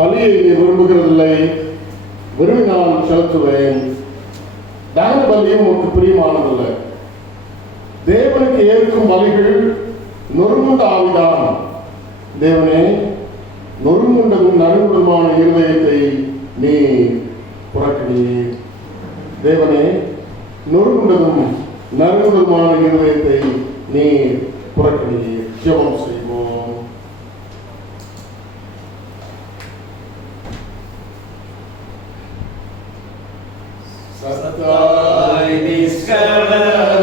பலியை நீ விரும்புகிறதில்லை, விரும்பினால் செலுத்துவேன். தகன பலியும் உனக்கு பிரியமானதில்லை. தேவனுக்கு ஏற்கும் பலிகள் நொறுங்குண்ட ஆவிதான். தேவனே, நொறுங்குண்டதும் நறுங்குண்டதுமான இருதயத்தை நீ புறக்கணியீர். தேவனே, நொறுங்குண்டதும் நறுங்குண்டதுமான இருதயத்தை நீ புறக்கணியீர். ஜெபம் செய்வோம். சத்தாய் நிஷ்கலமாய்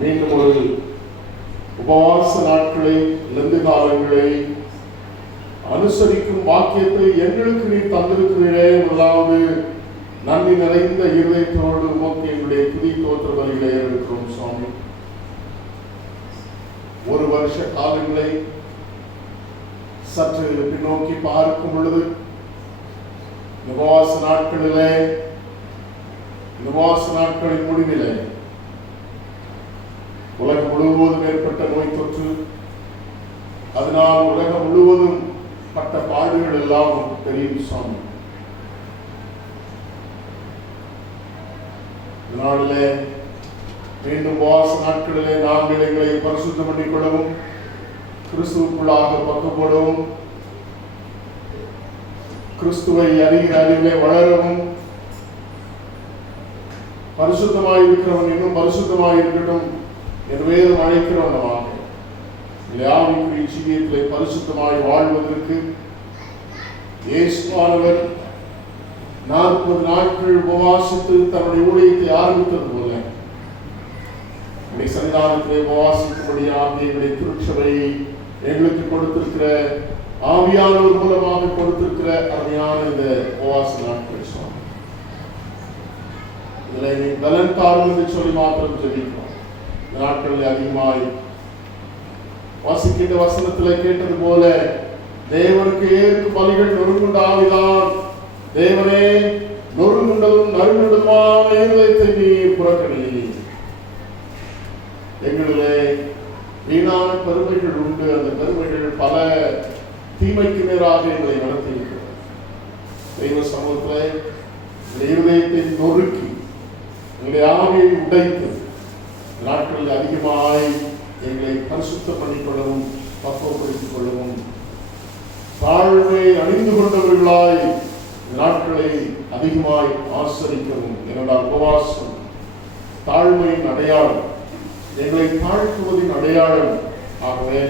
மீண்டும் ஒரு உபவாச நாட்களை, லெந்து காலங்களை அனுசரிக்கும் வாக்கியத்தை எங்களுக்கு நீ தந்திருக்கிறீரே. முதலாவது நன்றி நிறைந்த இருதயத்தோடு உமக்கு எங்களுடைய புதிய தோற்ற வழிகளை இருக்கிறோம் சுவாமி. ஒரு வருஷ காலங்களை சற்று பின்னோக்கி பார்க்கும் பொழுது உபவாச நாட்களின் முடிவிலே உலகம் முழுவதும் ஏற்பட்ட நோய் தொற்று, அதனால் உலகம் முழுவதும் பட்ட பாடுகள் எல்லாம் தெரியும் சுவாமி. இதனாலே மீண்டும் உபவாச நாட்களிலே நாங்கள் எங்களை பரிசுத்தம் பண்ணிக் கொள்ளவும், கிறிஸ்துவுக்குள்ளாக பக்கப்படவும், கிறிஸ்துவை அறிகிற அறிவிலே வளரவும், பரிசுத்தமாய் இருக்கிறவன் இன்னும் பரிசுத்தமாய் இருக்கட்டும் என்று வேதம் அழைக்கிறவனமாக ஆவிக்குரிய ஜீவியத்திலே பரிசுத்தமாய் வாழ்வதற்கு இயேசுவானவர் 40 நாட்கள் உபவாசித்து தன்னுடைய ஊழியத்தை ஆரம்பித்தது போல சன்னிதானத்திலே உபவாசிக்கும்படியாக எங்களுடைய திருச்சபையை எங்களுக்கு கொடுத்திருக்கிற ஆவியானவர் மூலமாக கொடுத்திருக்கிற அருமையான இந்த உபவாச நாட்கள் சுவாமி, இதில் நீ பலன் தாரும் என்று சொல்லி மாத்திரம் ஜெபிக்கிறோம். நாட்களில் அதிகமாய் வாசிக்கின்ற வசனத்தில் கேட்டது போல தேவனுக்கு ஏற்கும் பலிகள் நொறுங்குண்ட ஆவிதான். தேவனே, நொறுங்குண்டதும் நறுங்குண்டதுமான இருதயத்தை நீர் புறக்கணியீர். எங்களிலே வீணான பெருமைகள் உண்டு. அந்த பெருமைகள் பல தீமைக்கு நேராக எங்களை நடத்தியிருக்கிறது. தெய்வ சமூகத்தில் இருதயத்தை நொறுக்கி எங்களுடைய ஆவியை உடைத்து நாட்களில் அதிகமாய் எங்களை பரிசுத்தம் பண்ணிக்கொள்ளவும், பக்குவப்படுத்திக் கொள்ளவும், தாழ்வை அணிந்து கொண்டவர்களாய் நாட்களை அதிகமாய் ஆசரிக்கவும். என்னோட உபவாசம் தாழ்மையின் அடையாளம், எங்களை தாழ்த்துவதின் அடையாளம். ஆகவே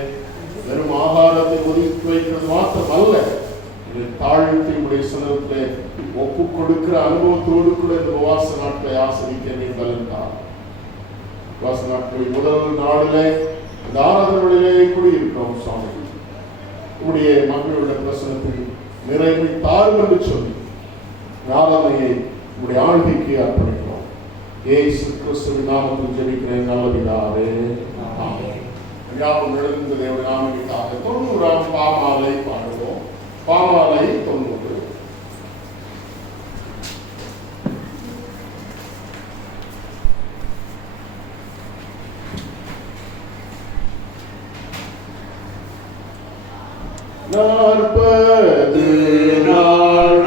வெறும் ஆகாரத்தை ஒதுக்கி வைக்கிறது மாத்திரம் அல்ல, எங்களை தாழ்த்தி உடைய சமூகத்திலே ஒப்புக் கொடுக்கிற அனுபவத்தோடு கூட இந்த உபவாச நாட்களை ஆசரிக்க நீங்கள் பலன்தான். உபவாச நாட்களில் முதல் நாளிலே இந்த ஆராதனைகளிலே கூடியிருக்கிறோம் சுவாமி. உங்களுடைய மக்களுடைய பிரசனத்தில் நிறைவை தாரும் என்று சொல்லி ஆராதனையை உங்களுடைய ஆளுகைக்கு அர்ப்பணிக்கிறோம். இயேசு கிறிஸ்துவின் நாமத்தில் ஜெபிக்கிறேன் நல்ல பிதாவே, ஆமென். ஞாபகம் எழுந்த தேவ நாமத்திற்காக 90ஆம் பாமாலை பாடுவோம். பாமாலை 90. நாற்பது நாள்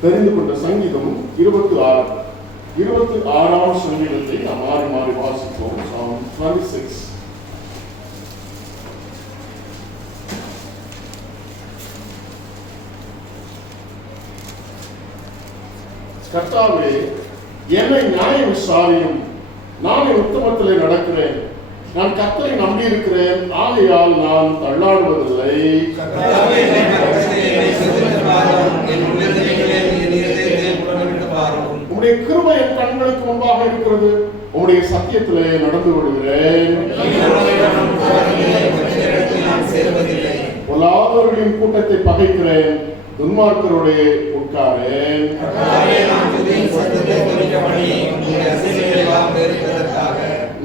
தெரிந்து கொண்ட சங்கீதம் 26ஆம் சங்கீதத்தை நாம் மாறி மாறி வாசிப்போம். Psalm 26. கர்த்தாவே, என்னை நியாயம் விசாரியும், நான் உத்தமத்திலே நடக்கிறேன். நான் கர்த்தரை நம்பியிருக்கிறேன், ஆகையால் நான் தள்ளாடுவதில்லை. உம்முடைய கிருபை என் கண்களுக்கு முன்பாக இருக்கிறது, உம்முடைய சத்தியத்திலே நடந்து விடுகிறேன். பொல்லாதவர்களின் கூட்டத்தை பகைக்கிறேன், துன்மார்க்கருடைய உட்காரேன்.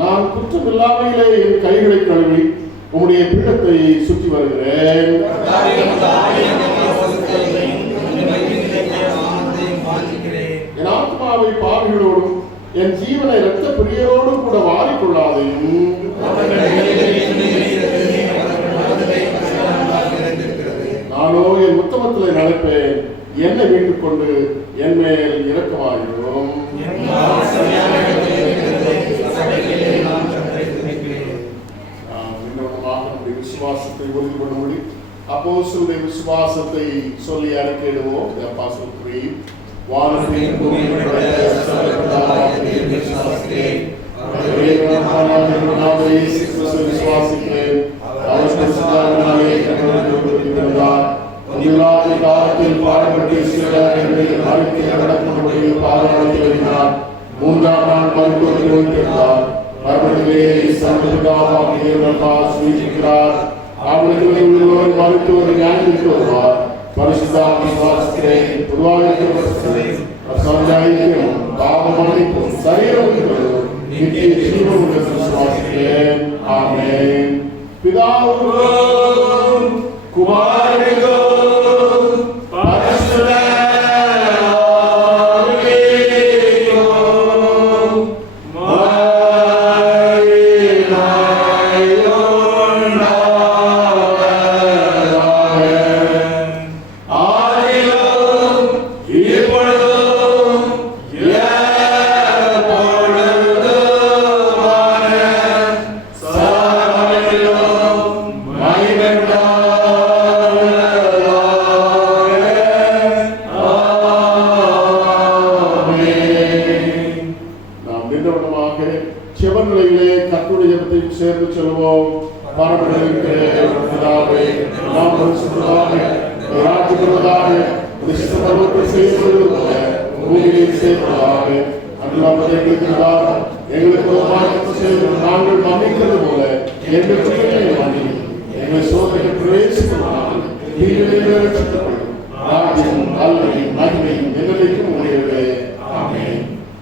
நான் குற்றமில்லாமையிலே என் கைகளை கழுவி உம்முடைய பீடத்தை சுற்றி வருகிறேன். என் ஆத்மாவை பாவிகளோடும் என் ஜீவனை இரத்த பிரியரோடும் கூட வாரிக்கொள்ளாதையும். நானோ என் உத்தமத்திலே நடப்பேன், என்னை மீட்டுக் கொண்டு என் மேல் இரக்கமாயிரும். விசுவாசத்தை உறுதி பண்ணும்படி அப்போஸ்தலருடைய விசுவாசத்தை சொல்லி அறிக்கையிடுவோம். வானத்தையும் பூமியையும் படைத்த சர்வபிதாவாகிய விசுவாசிக்கிறேன். விசுவாசிக்கிறேன். அவர் பரிசுத்தவான்களாலே கர்த்தருக்கு உறுதிப்படுத்தார். பொல்லாத காலத்தில் பாடுபட்டு சிலர் என்னுடைய வாழ்க்கையை நடக்கும்படி பாதுகாத்து வருகிறார். மூன்றாம் நாள் மருத்துவத்தை வைத்திருந்தார். மறுபடியே சமத்துக்காக சுவீசிக்கிறார். அவருக்கு உள்ளவர் மருத்துவர் ஞானத்திற்கு வருவார். பரிசுத்தாம் விசுவாசிக்கிறேன், உருவாகிறேன், பாவமன்னிப்பும் சரீரம் நித்திய ஜீவன் விசுவாசிக்கிறேன். ஆமென். பிதாவுக்கும் குமாரனுக்கும் பரிசுத்த சேர்ந்து செல்வோம். நாங்கள் மன்னிக்கிறது போல எங்கள் எங்களை சோதனை பிரவேசிக்கலாம்.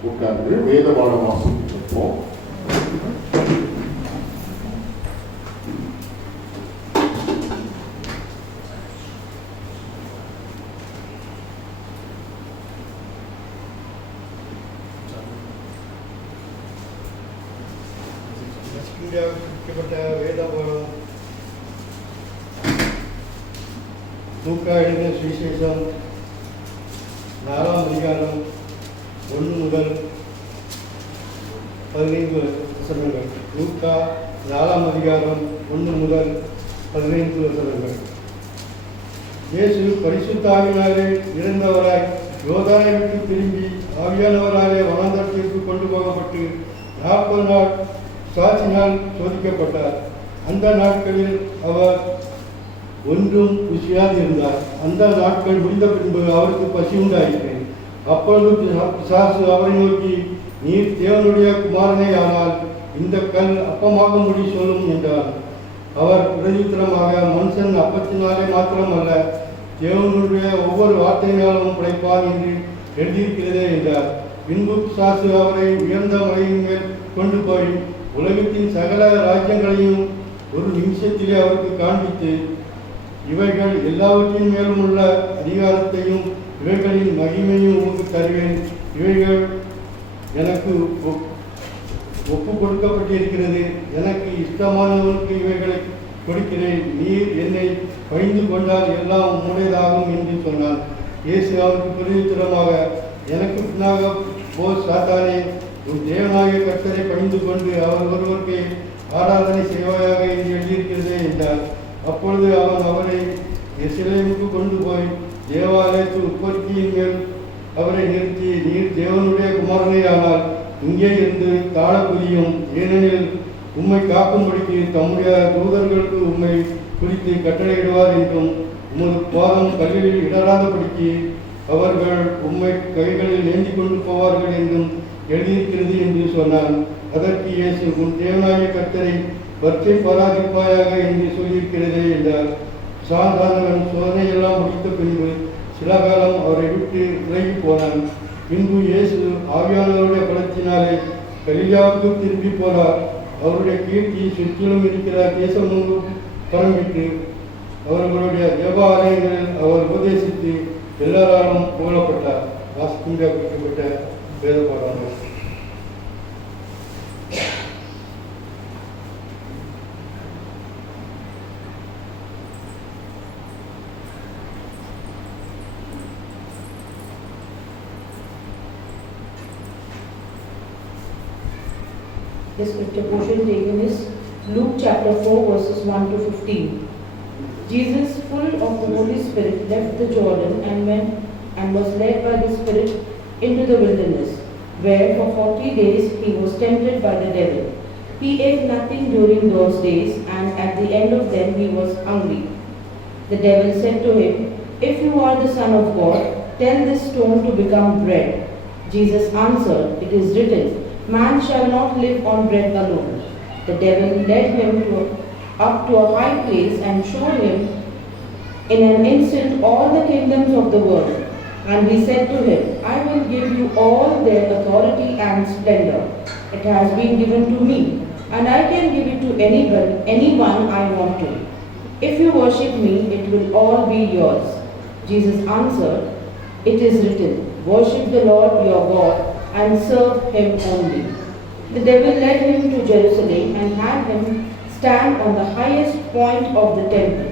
உட்கார்ந்து வேதபாடம் வாசிப்போம். வேதபாடம் லூக்கா எழுதின சுவிசேஷம் 4ஆம் அதிகாரம் 1 முதல் 15 வசனங்கள். லூக்கா 4ஆம் அதிகாரம் 1 முதல் 15 வசனங்கள். இயேசு பரிசுத்த ஆவியினாலே இருந்தவராய் யோர்தானை விட்டு திரும்பி ஆவியானவராலே வனாந்தரத்திற்கு கொண்டு போகப்பட்டு 40 நாள் சாட்சியினால் சோதிக்கப்பட்டார். அந்த நாட்களில் அவர் ஒன்றும் ருசியாதிருந்தார். அந்த நாட்கள் முடிந்த பின்பு அவருக்கு பசி உண்டாயிற்று. அப்பொழுது பிசாசு அவரை நோக்கி, நீர் தேவனுடைய குமாரனே ஆனால் இந்த கல் அப்பமாகும்படி சொல்லும் என்றார். அவர் பிரதித்திரமாக, மனுஷன் அப்பத்தினாலே மாத்திரமல்ல தேவனுடைய ஒவ்வொரு வார்த்தையினாலும் பிழைப்பான் என்று எழுதியிருக்கிறதே என்றார். பின்பு பிசாசு அவரை உயர்ந்த மலையின் மேல் கொண்டு போய் உலகத்தின் சகல ராஜ்யங்களையும் ஒரு நிமிஷத்திலே அவருக்கு காண்பித்து, இவைகள் எல்லாவற்றின் மேலும் உள்ள அதிகாரத்தையும் இவைகளின் மகிமையும் உங்களுக்கு தருவேன். இவைகள் எனக்கு ஒப்பு கொடுக்கப்பட்டிருக்கிறது. எனக்கு இஷ்டமானவனுக்கு இவைகளை கொடுக்கிறேன். நீர் என்னை பணிந்து கொண்டால் எல்லாம் உம்முடையதாகும் என்று சொன்னார். இயேசு அவருக்கு பிரதித்திரமாக, எனக்கு பின்னாக போ சாத்தானே, உன் தேவனாகிய கர்த்தரை பணிந்து கொண்டு அவர் ஒருவருக்கு ஆராதனை செய்வாயாக என்று எழுதியிருக்கிறதே என்றார். அப்பொழுது அவன் அவரை எருசலேமுக்கு கொண்டு போய் தேவாலயத்து உற்பத்தியின் மேல் அவரை நிறுத்தி, நீர் தேவனுடைய குமாரனே ஆனால் இங்கே இருந்து தாழ புரியும். ஏனெனில் உம்மை காக்கும்படிக்கு தம்முடைய தூதர்களுக்கு உம்மை குறித்து கட்டளையிடுவார் என்றும் உமது பாதம் கல்லில் இடராதபடிக்கு அவர்கள் உம்மை கைகளில் ஏந்தி கொண்டு போவார்கள் என்றும் எழுதியிருக்கிறது என்று சொன்னான். அதற்கு இயேசு, உன் தேவனாகிய கர்த்தரை பற்றி பராதிப்பாயாக என்று சொல்லியிருக்கிறதே என்றார். சாதாரண சோதனையெல்லாம் முடித்த பின்பு சில காலம் அவரை விட்டு விலகி போனான். பின்பு இயேசு ஆவியானவருடைய பலத்தினாலே கலிலேயாவுக்கு திரும்பி போனார். அவருடைய கீர்த்தி சுற்றிலும் இருக்கிற தேசம் பரம்பிட்டு அவர்களுடைய தேவாலயங்களில் அவர் உபதேசித்து எல்லாராலும் புகழப்பட்டார். வாசிக்கப்பட்ட வேதபாடம். The scripture portion taken is Luke chapter 4 verses 1 to 15. Jesus, full of the Holy Spirit, left the Jordan and was led by the Spirit into the wilderness, where for 40 days he was tempted by the devil. He ate nothing during those days, and at the end of them he was hungry. The devil said to him, "If you are the Son of God, tell this stone to become bread." Jesus answered, "It is written, man shall not live on bread alone." The devil led him up to a high place and showed him in an instant all the kingdoms of the world. And he said to him, "I will give you all their authority and splendor. It has been given to me, and I can give it to anyone I want to. If you worship me, it will all be yours." Jesus answered, "It is written, worship the Lord your God and serve him only." The devil led him to Jerusalem and had him stand on the highest point of the temple.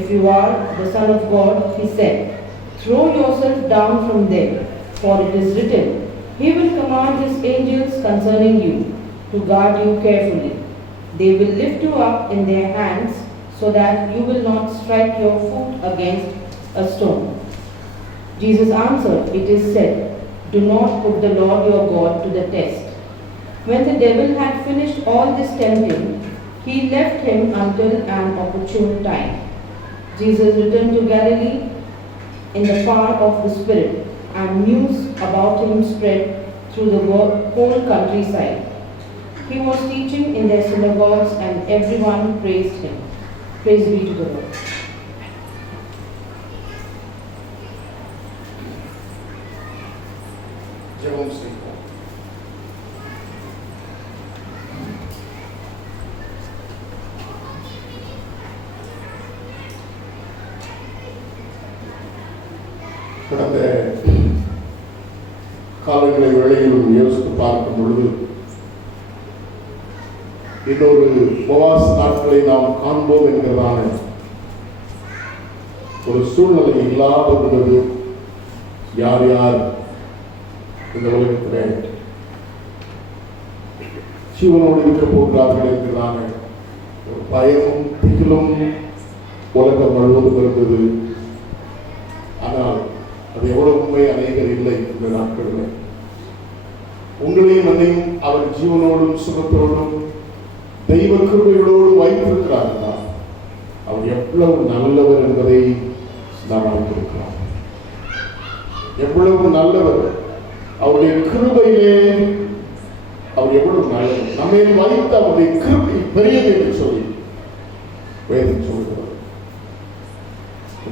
"If you are the Son of God," he said, "throw yourself down from there, for it is written, he will command his angels concerning you to guard you carefully. They will lift you up in their hands so that you will not strike your foot against a stone." Jesus answered, "It is said, do not put the Lord your God to the test." When the devil had finished all this tempting, he left him until an opportune time. Jesus returned to Galilee in the power of the Spirit, and news about him spread through the whole countryside. He was teaching in their synagogues, and everyone praised him. Praise be to the Lord. ஜெபம் செய்வோம். கடந்த காலங்களை வேளையிலும் யோசித்து பார்க்கும் பொழுது இன்னொரு உபவாச நாட்களை நாம் காண்போம் என்கிறதான ஒரு சூழ்நிலை இல்லாத இருந்தது. யார் யார் இந்த உலகத்திலே ஜீவனோடு இருக்க போகிறார்கள் என்கிறதான ஒரு பயமும் திகிலும் உலகம் முழுவதும் இருந்தது. ஆனால் அது எவ்வளவு உண்மை அநேகர் இல்லை இந்த நாட்களில். உங்களையும் என்னையும் அவர் ஜீவனோடும் சுகத்தோடும் தெய்வ கிருபையோடும் வைத்திருக்கிறார்களா? அவர் எவ்வளவு நல்லவர் என்பதை நாம் அறிந்திருக்கிறோம். எவ்வளவு நல்லவர், அவருடைய கிருபையிலே அவர் எவ்வளவு நல்லவர், நம்மை வைத்து அவருடைய கிருபை பெரியது என்று சொல்லி வேதம் சொல்கிறது.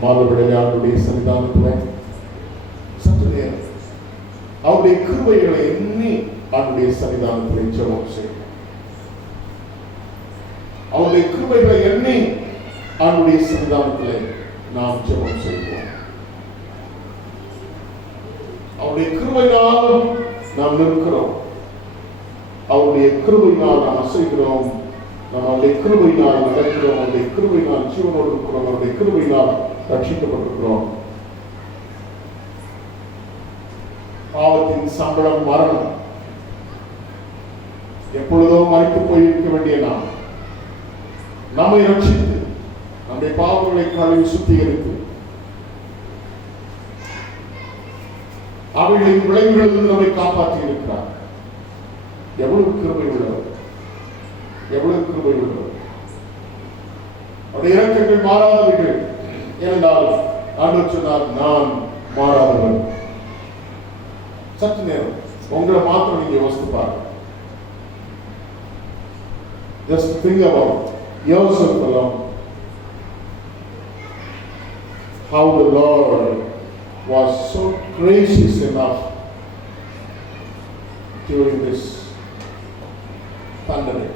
மாதவிடையாளுடைய சன்னிதானத்தில் சற்று நேரம் அவருடைய கிருபைகளை எண்ணி அவருடைய சன்னிதானத்தில் ஜெபம் செய்யும். அவருடைய கிருபைகளை எண்ணி அவருடைய சன்னிதானத்தில் நாம் ஜெபம் செய்வோம். அவருடைய கிருபையினால் நாம் நிற்கிறோம். அவருடைய கிருபையினால் நாம் அசைகிறோம். நாம் அவருடைய கிருபையினால் நடக்கிறோம். அவருடைய கிருபையினால் ஜீவனோடு இருக்கிறோம். அவருடைய கிருபையினால் ரட்சிக்கப்பட்டிருக்கிறோம். பாவத்தின் சம்பளம் மரணம். எப்பொழுதோ மறைத்து போயிருக்க வேண்டிய நாம் நம்மை ரட்சித்து நம்முடைய பாவங்களை கழுவி சுத்திகரித்து அவைகளின் விளைவுகளிலிருந்து நம்மை காப்பாற்றி இருக்கிறார். எவ்வளவு கிருபை உள்ளவர், எவ்வளவு கிருபை உள்ளவர். அவருடைய இறக்கங்கள் மாறாதவர்கள். ஏனென்றால் ஆண்டவர் சொன்னார், நான் மாறாதவர். சற்று நேரம் உங்களை மாத்திரம் நீங்க யோசித்து பாருங்க. Just think about yourself alone. How the Lord was so gracious enough during this pandemic.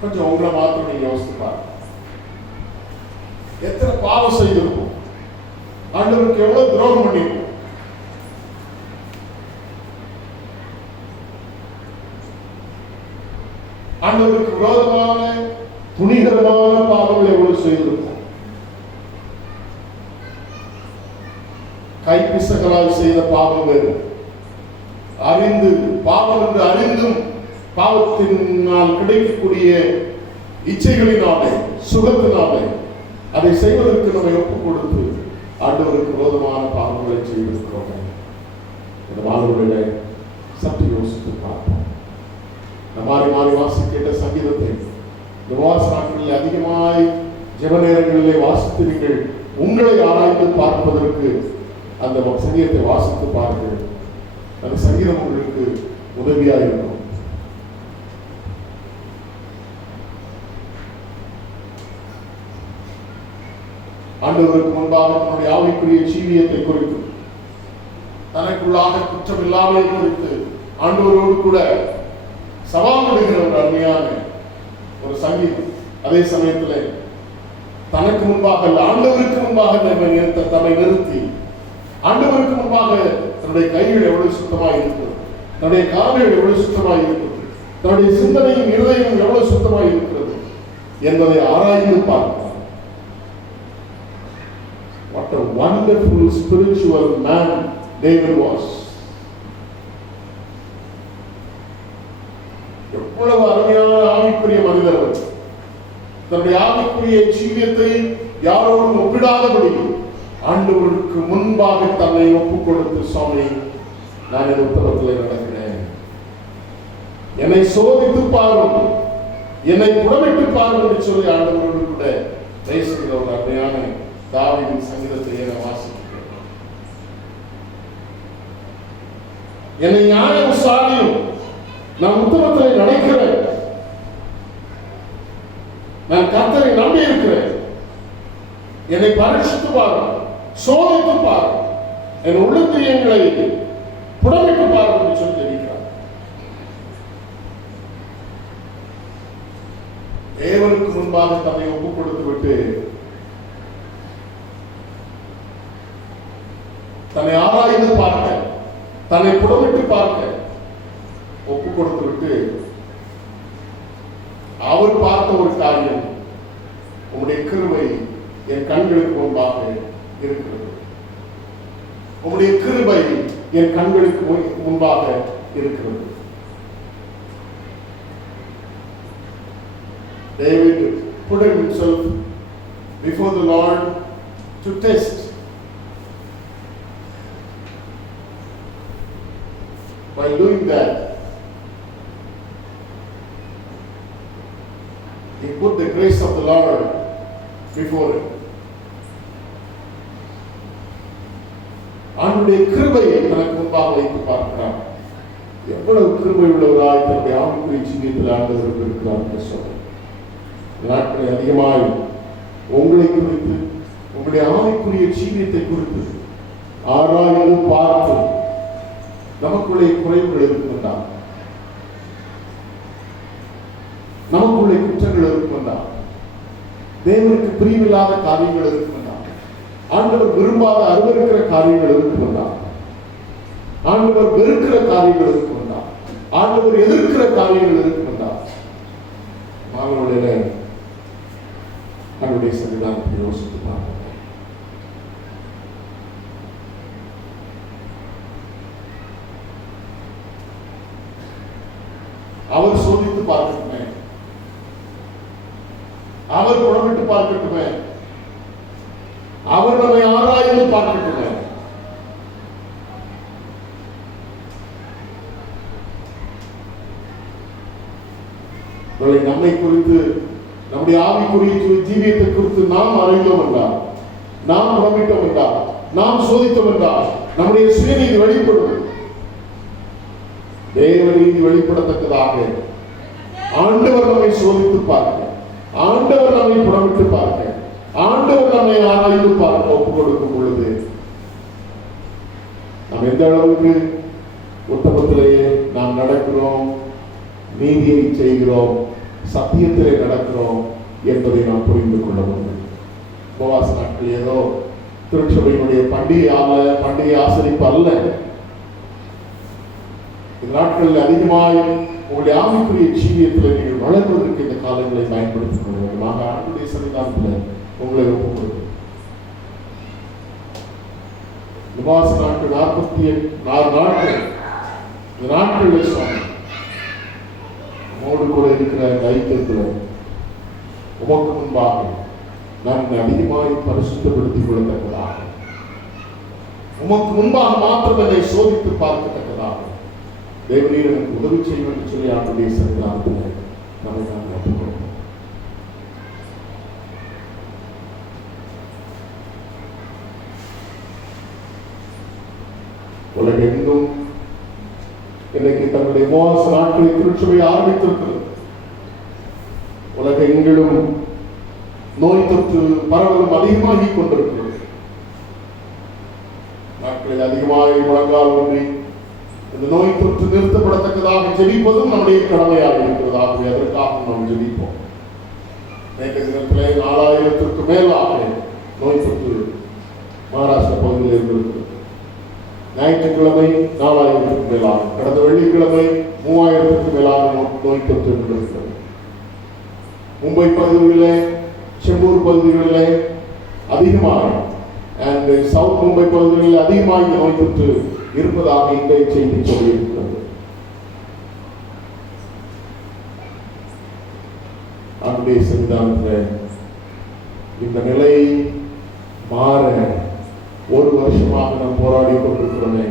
கொஞ்சம் உங்களை மாத்திரம் நீங்க யோசித்து பாருங்க. எத்தனை பாவம் செய்திருப்போம், ஆண்டவருக்கு எவ்வளவு துரோகம் பண்ணிருப்போம். ஆண்டவருக்கு விரோதமான துணிகரமான பாவங்களை எவ்வளவு செய்திருப்போம். கைப்பிசகளால் செய்த பாவம் வேறு, அறிந்து பாவம் என்று அறிந்தும் பாவத்தினால் கிடைக்கக்கூடிய இச்சைகளினாலே சுகத்தினாலே அதை செய்வதற்கு நம்மை ஒப்புக் கொடுத்து ஆண்டவருக்கு விரோதமான பாவங்களை செய்திருக்கிறோம். இந்த மாணவர்களை சற்று யோசித்து பார்ப்போம். மாறி மாறி வாசிக்கின்ற சங்கீதத்தை இந்த வாச நாட்களில் அதிகமாய் ஜெப நேரங்களிலே வாசித்து நீங்கள் உங்களை ஆராய்ந்து பார்ப்பதற்கு அந்த சங்கீதத்தை வாசித்து பாருங்கள். அந்த சங்கீதம் உங்களுக்கு உதவியா இருக்கும். ஆண்டவருக்கு முன்பாக தன்னுடைய ஆவிக்குரிய ஜீவியத்தை குறித்து, தனக்குள்ளாக குற்றம் இல்லாமல் குறித்து ஆண்டவரோடு கூட சவால் விடுகிற ஒரு அருமையான ஒரு சங்கீதம். அதே சமயத்தில் தனக்கு முன்பாக ஆண்டவருக்கு முன்பாக தன்னை நிறுத்தி, ஆண்டவருக்கு முன்பாக தன்னுடைய கைகள் எவ்வளவு சுத்தமாக இருக்கிறது, தன்னுடைய கால்கள் எவ்வளவு சுத்தமாக இருக்கிறது, தன்னுடைய சிந்தனையும் இருதயம் எவ்வளவு சுத்தமாக இருக்கிறது என்பதை ஆராய்ந்து பார்ப்பார். What a wonderful spiritual man David was. எவ்வளவு அருமையான ஆவிக்குரிய மனிதர் அவர். தன்னுடைய ஆவிக்குரிய ஜீவியத்தை யாரோடும் ஒப்பிடாதபடி ஆண்டவருக்கு முன்பாக தன்னை ஒப்புக் கொடுத்து, சுவாமி நான் இந்த உத்தரத்தில் நடக்கிறேன், என்னை சோதித்து பாரும், என்னை புடமிட்டு பாரும் என்று சொல்லி ஆண்டவரோடு கூட பேசுகிற ஒரு அருமையான தாவீதின் சங்கீதத்தை என வாசிக்கிறேன். என்னை ஞான விசாரியும், நான் உத்தமத்தில் நடக்கிறேன், நான் கர்த்தரை நம்பி இருக்கிறேன், என்னை பரீட்சித்து பாரும், சோதித்து பாரும், என் உள்ளத்திரியங்களை புடமிட்டு பாரும் என்று சொல்லி தெரிவிக்கிறார். தேவனுக்கு முன்பாக தன்னை ஒப்புக் கொடுத்து விட்டு தன்னை ஆராய்ந்து பார்க்க, தன்னை புடமிட்டு பார்க்க ஒப்பு கொடுத்து விட்டு அவர் பார்த்த ஒரு காரியம், உங்களுடைய கிருபை என் கண்களுக்கு முன்பாக இருக்கிறது, உங்களுடைய கிருபை என் கண்களுக்கு முன்பாக இருக்கிறது. David put himself before the Lord to test. By doing that, he put the grace of the Lord before him. அவனுடைய கிருபையை தனக்கு முன்பாக வைத்து பார்க்கிறார். எவ்வளவு கிருபை உள்ளவராய் தன்னுடைய ஆவிக்குரிய ஜீவியத்தில் ஆண்டவருக்கு இருக்கிறார் என்று சொல்றார். நாட்களை அதிகமாய் உங்களை குறித்து, உங்களுடைய ஆவிக்குரிய ஜீவியத்தை குறித்து ஆராய்ந்து பார்த்து, நமக்குள்ளே குறைவுகள் இருக்குமெண்டா, நமக்குள்ளே குற்றங்கள் இருக்குமெண்டா, தேவனுக்கு பிரியமில்லாத காரியங்கள் இருக்குமெண்டா, ஆண்டவர் விரும்பாத அருவருக்கிற காரியங்கள் இருக்குமெண்டா, ஆண்டவர் வெறுக்கிற காரியங்கள் இருக்குமெண்டா, ஆண்டவர் எதிர்க்கிற காரியங்கள் இருக்குமெண்டா, அவங்களுடைய அவருடைய சன்னிதானத்தை யோசித்து பார்க்க. அவர் சோதித்து பார்க்கட்டுமே, அவர் புடமிட்டு பார்க்கட்டுமே, அவர் நம்மை ஆராய்ந்து பார்க்கட்டுமே. நம்மை குறித்து, நம்முடைய ஆவிக்குரிய ஜீவியத்தை குறித்து நாம் அறிந்தோம் என்றால், நாம் புடமிட்டோம் என்றால், நாம் சோதித்தோம் என்றால், நம்முடைய சுயநீதி வெளிப்படும். தேவ நீதி வெளிப்படத்தக்கதாக ஆண்டவர் நம்மை சோதித்து பார்க்க, ஆண்டவர் நம்மை புடமிட்டு பார்க்க, ஆண்டவர் நம்மை ஆராய்ந்து பார்க்க ஒப்புக் கொடுக்கும் பொழுது நாம் எந்த அளவுக்கு உத்தமத்திலேயே நாம் நடக்கிறோம், நீதியை செய்கிறோம், சத்தியத்திலே நடக்கிறோம் என்பதை நாம் புரிந்து கொள்ள வேண்டும். உபவாச நாட்கள் ஏதோ திருச்சபையினுடைய பண்டிகை ஆசரிப்பு அல்ல. இந்த நாட்களில் அதிகமாக உங்களுடைய ஆவிக்குரிய ஜீவியத்தில் நீங்கள் வளர்வதற்கு இந்த காலங்களை பயன்படுத்திக் கொள்ள வேண்டும். ஆண்டுடைய சன்னிதானத்தில் உங்களை ஒப்புக்கொள்வது. உபவாச நாட்கள் 44 நாட்கள். இந்த நாட்களில் சுவாமி உங்களோடு கூட இருக்கிற ஐக்கியத்தில் உமக்கு முன்பாக நான் அதிகமாக பரிசுத்தப்படுத்திக் கொள்ளத்தக்கதாக, உமக்கு முன்பாக மாத்திரம் என்னை சோதித்து பார்க்கத்தக்கதாக தேவனீர் எனக்கு உதவி செய்யும் என்று சொல்லி ஆண்டுடைய சன்னிதானத்தில் நம்மை நான் ஒப்புக்கொள்வோம். இன்னும் இன்றைக்கு தன்னுடைய உபவாச நாட்களை திருச்சபை ஆரம்பித்திருக்கிறது. உலகெங்கிலும் நோய் தொற்று பரவலும் அதிகமாகி கொண்டிருக்கிறது. நாட்களில் அதிகமாக முழங்கால் ஒன்றி இந்த நோய் தொற்று நிறுத்தப்படத்தக்கதாக ஜெபிப்பதும் நம்முடைய கடமையாக இருக்கிறது. ஆகவே அதற்காக நாம் ஜெபிப்போம். நேற்றைய தினத்திலே 4000க்கு மேலாக நோய் தொற்று மகாராஷ்டிரா பகுதியில் இருந்திருக்கிறது. ஞாயிற்றுக்கிழமை 4000க்கு மேலாக, கடந்த வெள்ளிக்கிழமை 3000க்கு மேலாக நோய் தொற்று இருந்திருக்கிறது. மும்பை பகுதிகளிலே, செம்பூர் பகுதிகளிலே அதிகமாக, அண்ட் சவுத் மும்பை பகுதிகளில் அதிகமாக இந்த நோய் தொற்று இருப்பதாக இன்றைய செய்தி சொல்லியிருக்கிறது. அன்புடைய சன்னிதானத்தில் இந்த நிலை மாற ஒரு வருஷமாக நாம் போராடி கொண்டிருக்கிறோமே.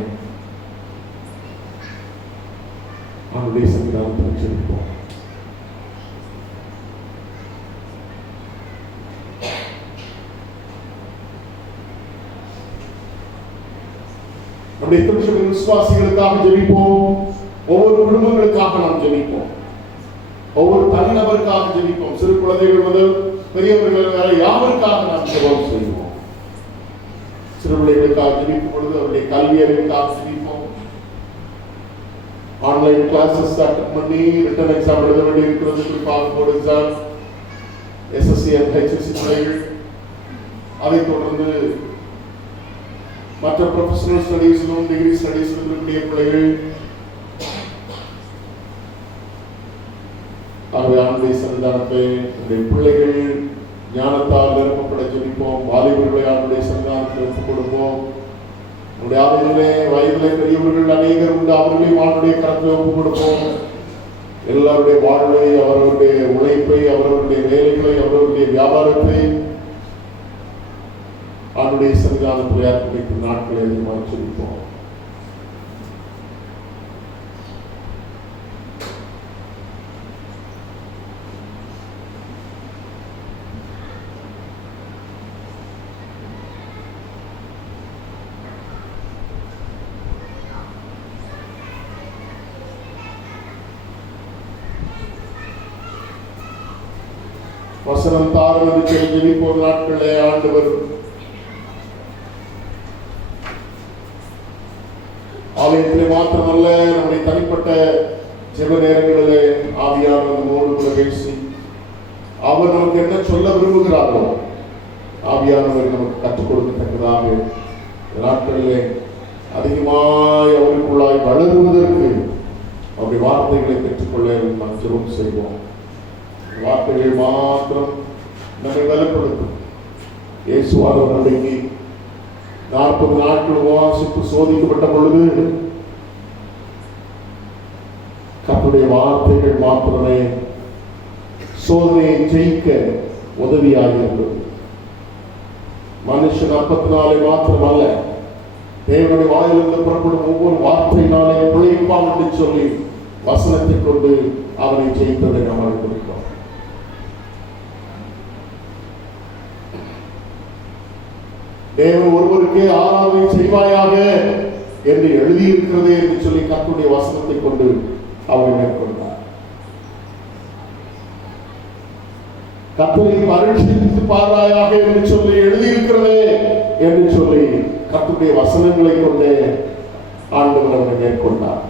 அன்புடைய சன்னிதானத்தில் ஜெபிப்போம். நம்முடைய திருச்சபை விசுவாசிகளுக்காக ஜெபிப்போம். ஒவ்வொரு குடும்பங்களுக்காக நாம் ஜெபிப்போம். ஒவ்வொரு தனிநபருக்காக ஜெபிப்போம். சிறு குழந்தைகள் முதல் பெரியவர்கள் வரை யாருக்காக நாம் ஜெபம் செய்வோம். சிறு பிள்ளைகளுக்காக ஜெபிக்கும் பொழுது அவருடைய கல்வி அறிவுக்காக ஜெபிப்போம். ஆன்லைன் கிளாஸஸ் அட்டெண்ட் பண்ணி ரிட்டன் எக்ஸாம் எழுத வேண்டி இருக்கிறது. குறிப்பாக board exam, SSC and HSC பிள்ளைகள், அதைத் தொடர்ந்து மற்ற ப்ரொஃபஷனல் ஸ்டடீஸிலும் டிகிரி ஸ்டடீஸிலும் இருக்கக்கூடிய பிள்ளைகள். ஆகவே ஆண்டுடைய சன்னிதானத்தை நம்முடைய பிள்ளைகள் ஞானத்தால் நிரப்பப்பட ஜெபிப்போம். வாலிபர்களை ஆண்டுடைய சன்னிதானத்தில் ஒப்புக் கொடுப்போம். நம்முடைய ஆவியிலே வயதிலே பெரியவர்கள் அநேகர் உண்டு, அவர்களையும் ஆண்டுடைய கரத்தில் ஒப்புக் கொடுப்போம். எல்லாருடைய வாழ்வை, அவர்களுடைய உழைப்பை, அவர்களுடைய வேலைகளை, அவர்களுடைய வியாபாரத்தை ஆண்டுடைய சன்னிதானத்தில் அர்ப்பணிக்கும் நாட்களை அதிகமாக ஜெபிப்போம். வசனம் தாரம் என்று ஜெபிப்போம். நாட்களே ஆண்டவர் ஆலயத்திலே மாத்திரமல்ல, நம்முடைய தனிப்பட்ட ஜெப நேரங்களிலே ஆவியானவர் நம்மோடு கூட பேசி அவர் நமக்கு என்ன சொல்ல விரும்புகிறாரோ ஆவியானவர் நமக்கு கற்றுக் கொடுக்கத்தக்கதாக நாட்களிலே அதிகமாய் அவருக்குள்ளாய் வளருவதற்கு அவருடைய வார்த்தைகளை பெற்றுக்கொள்ள நாம் ஜெபம் செய்வோம். வார்த்தைகள் மாத்திரம் நம்மை பலப்படுத்தும். இயேசுவானவர் அன்றைக்கு 40 நாட்கள் உபவாசித்து சோதிக்கப்பட்ட பொழுது கர்த்தருடைய வார்த்தைகள் மாத்திரமே சோதனையை ஜெயிக்க உதவியாக இருந்தது. மனுஷன் அப்பத்தினாலே மாத்திரமல்ல, தேவனுடைய வாயிலிருந்து புறப்படும் ஒவ்வொரு வார்த்தையினாலே பிழைப்பான் என்று சொல்லி வசனத்தை கொண்டு அவனை ஜெயித்ததை நாம் அறிந்திருக்கிறோம். தேவன் ஒருவருக்கே ஆராதனை செய்வாயாக என்று எழுதியிருக்கிறதே என்று சொல்லி கர்த்தருடைய வசனத்தை கொண்டு அவரை மேற்கொண்டார். கர்த்தரை பரீட்சித்து பாராயாக என்று சொல்லி எழுதியிருக்கிறதே என்று சொல்லி கர்த்தருடைய வசனங்களை கொண்டே ஆண்டவர் அவரை மேற்கொண்டார்.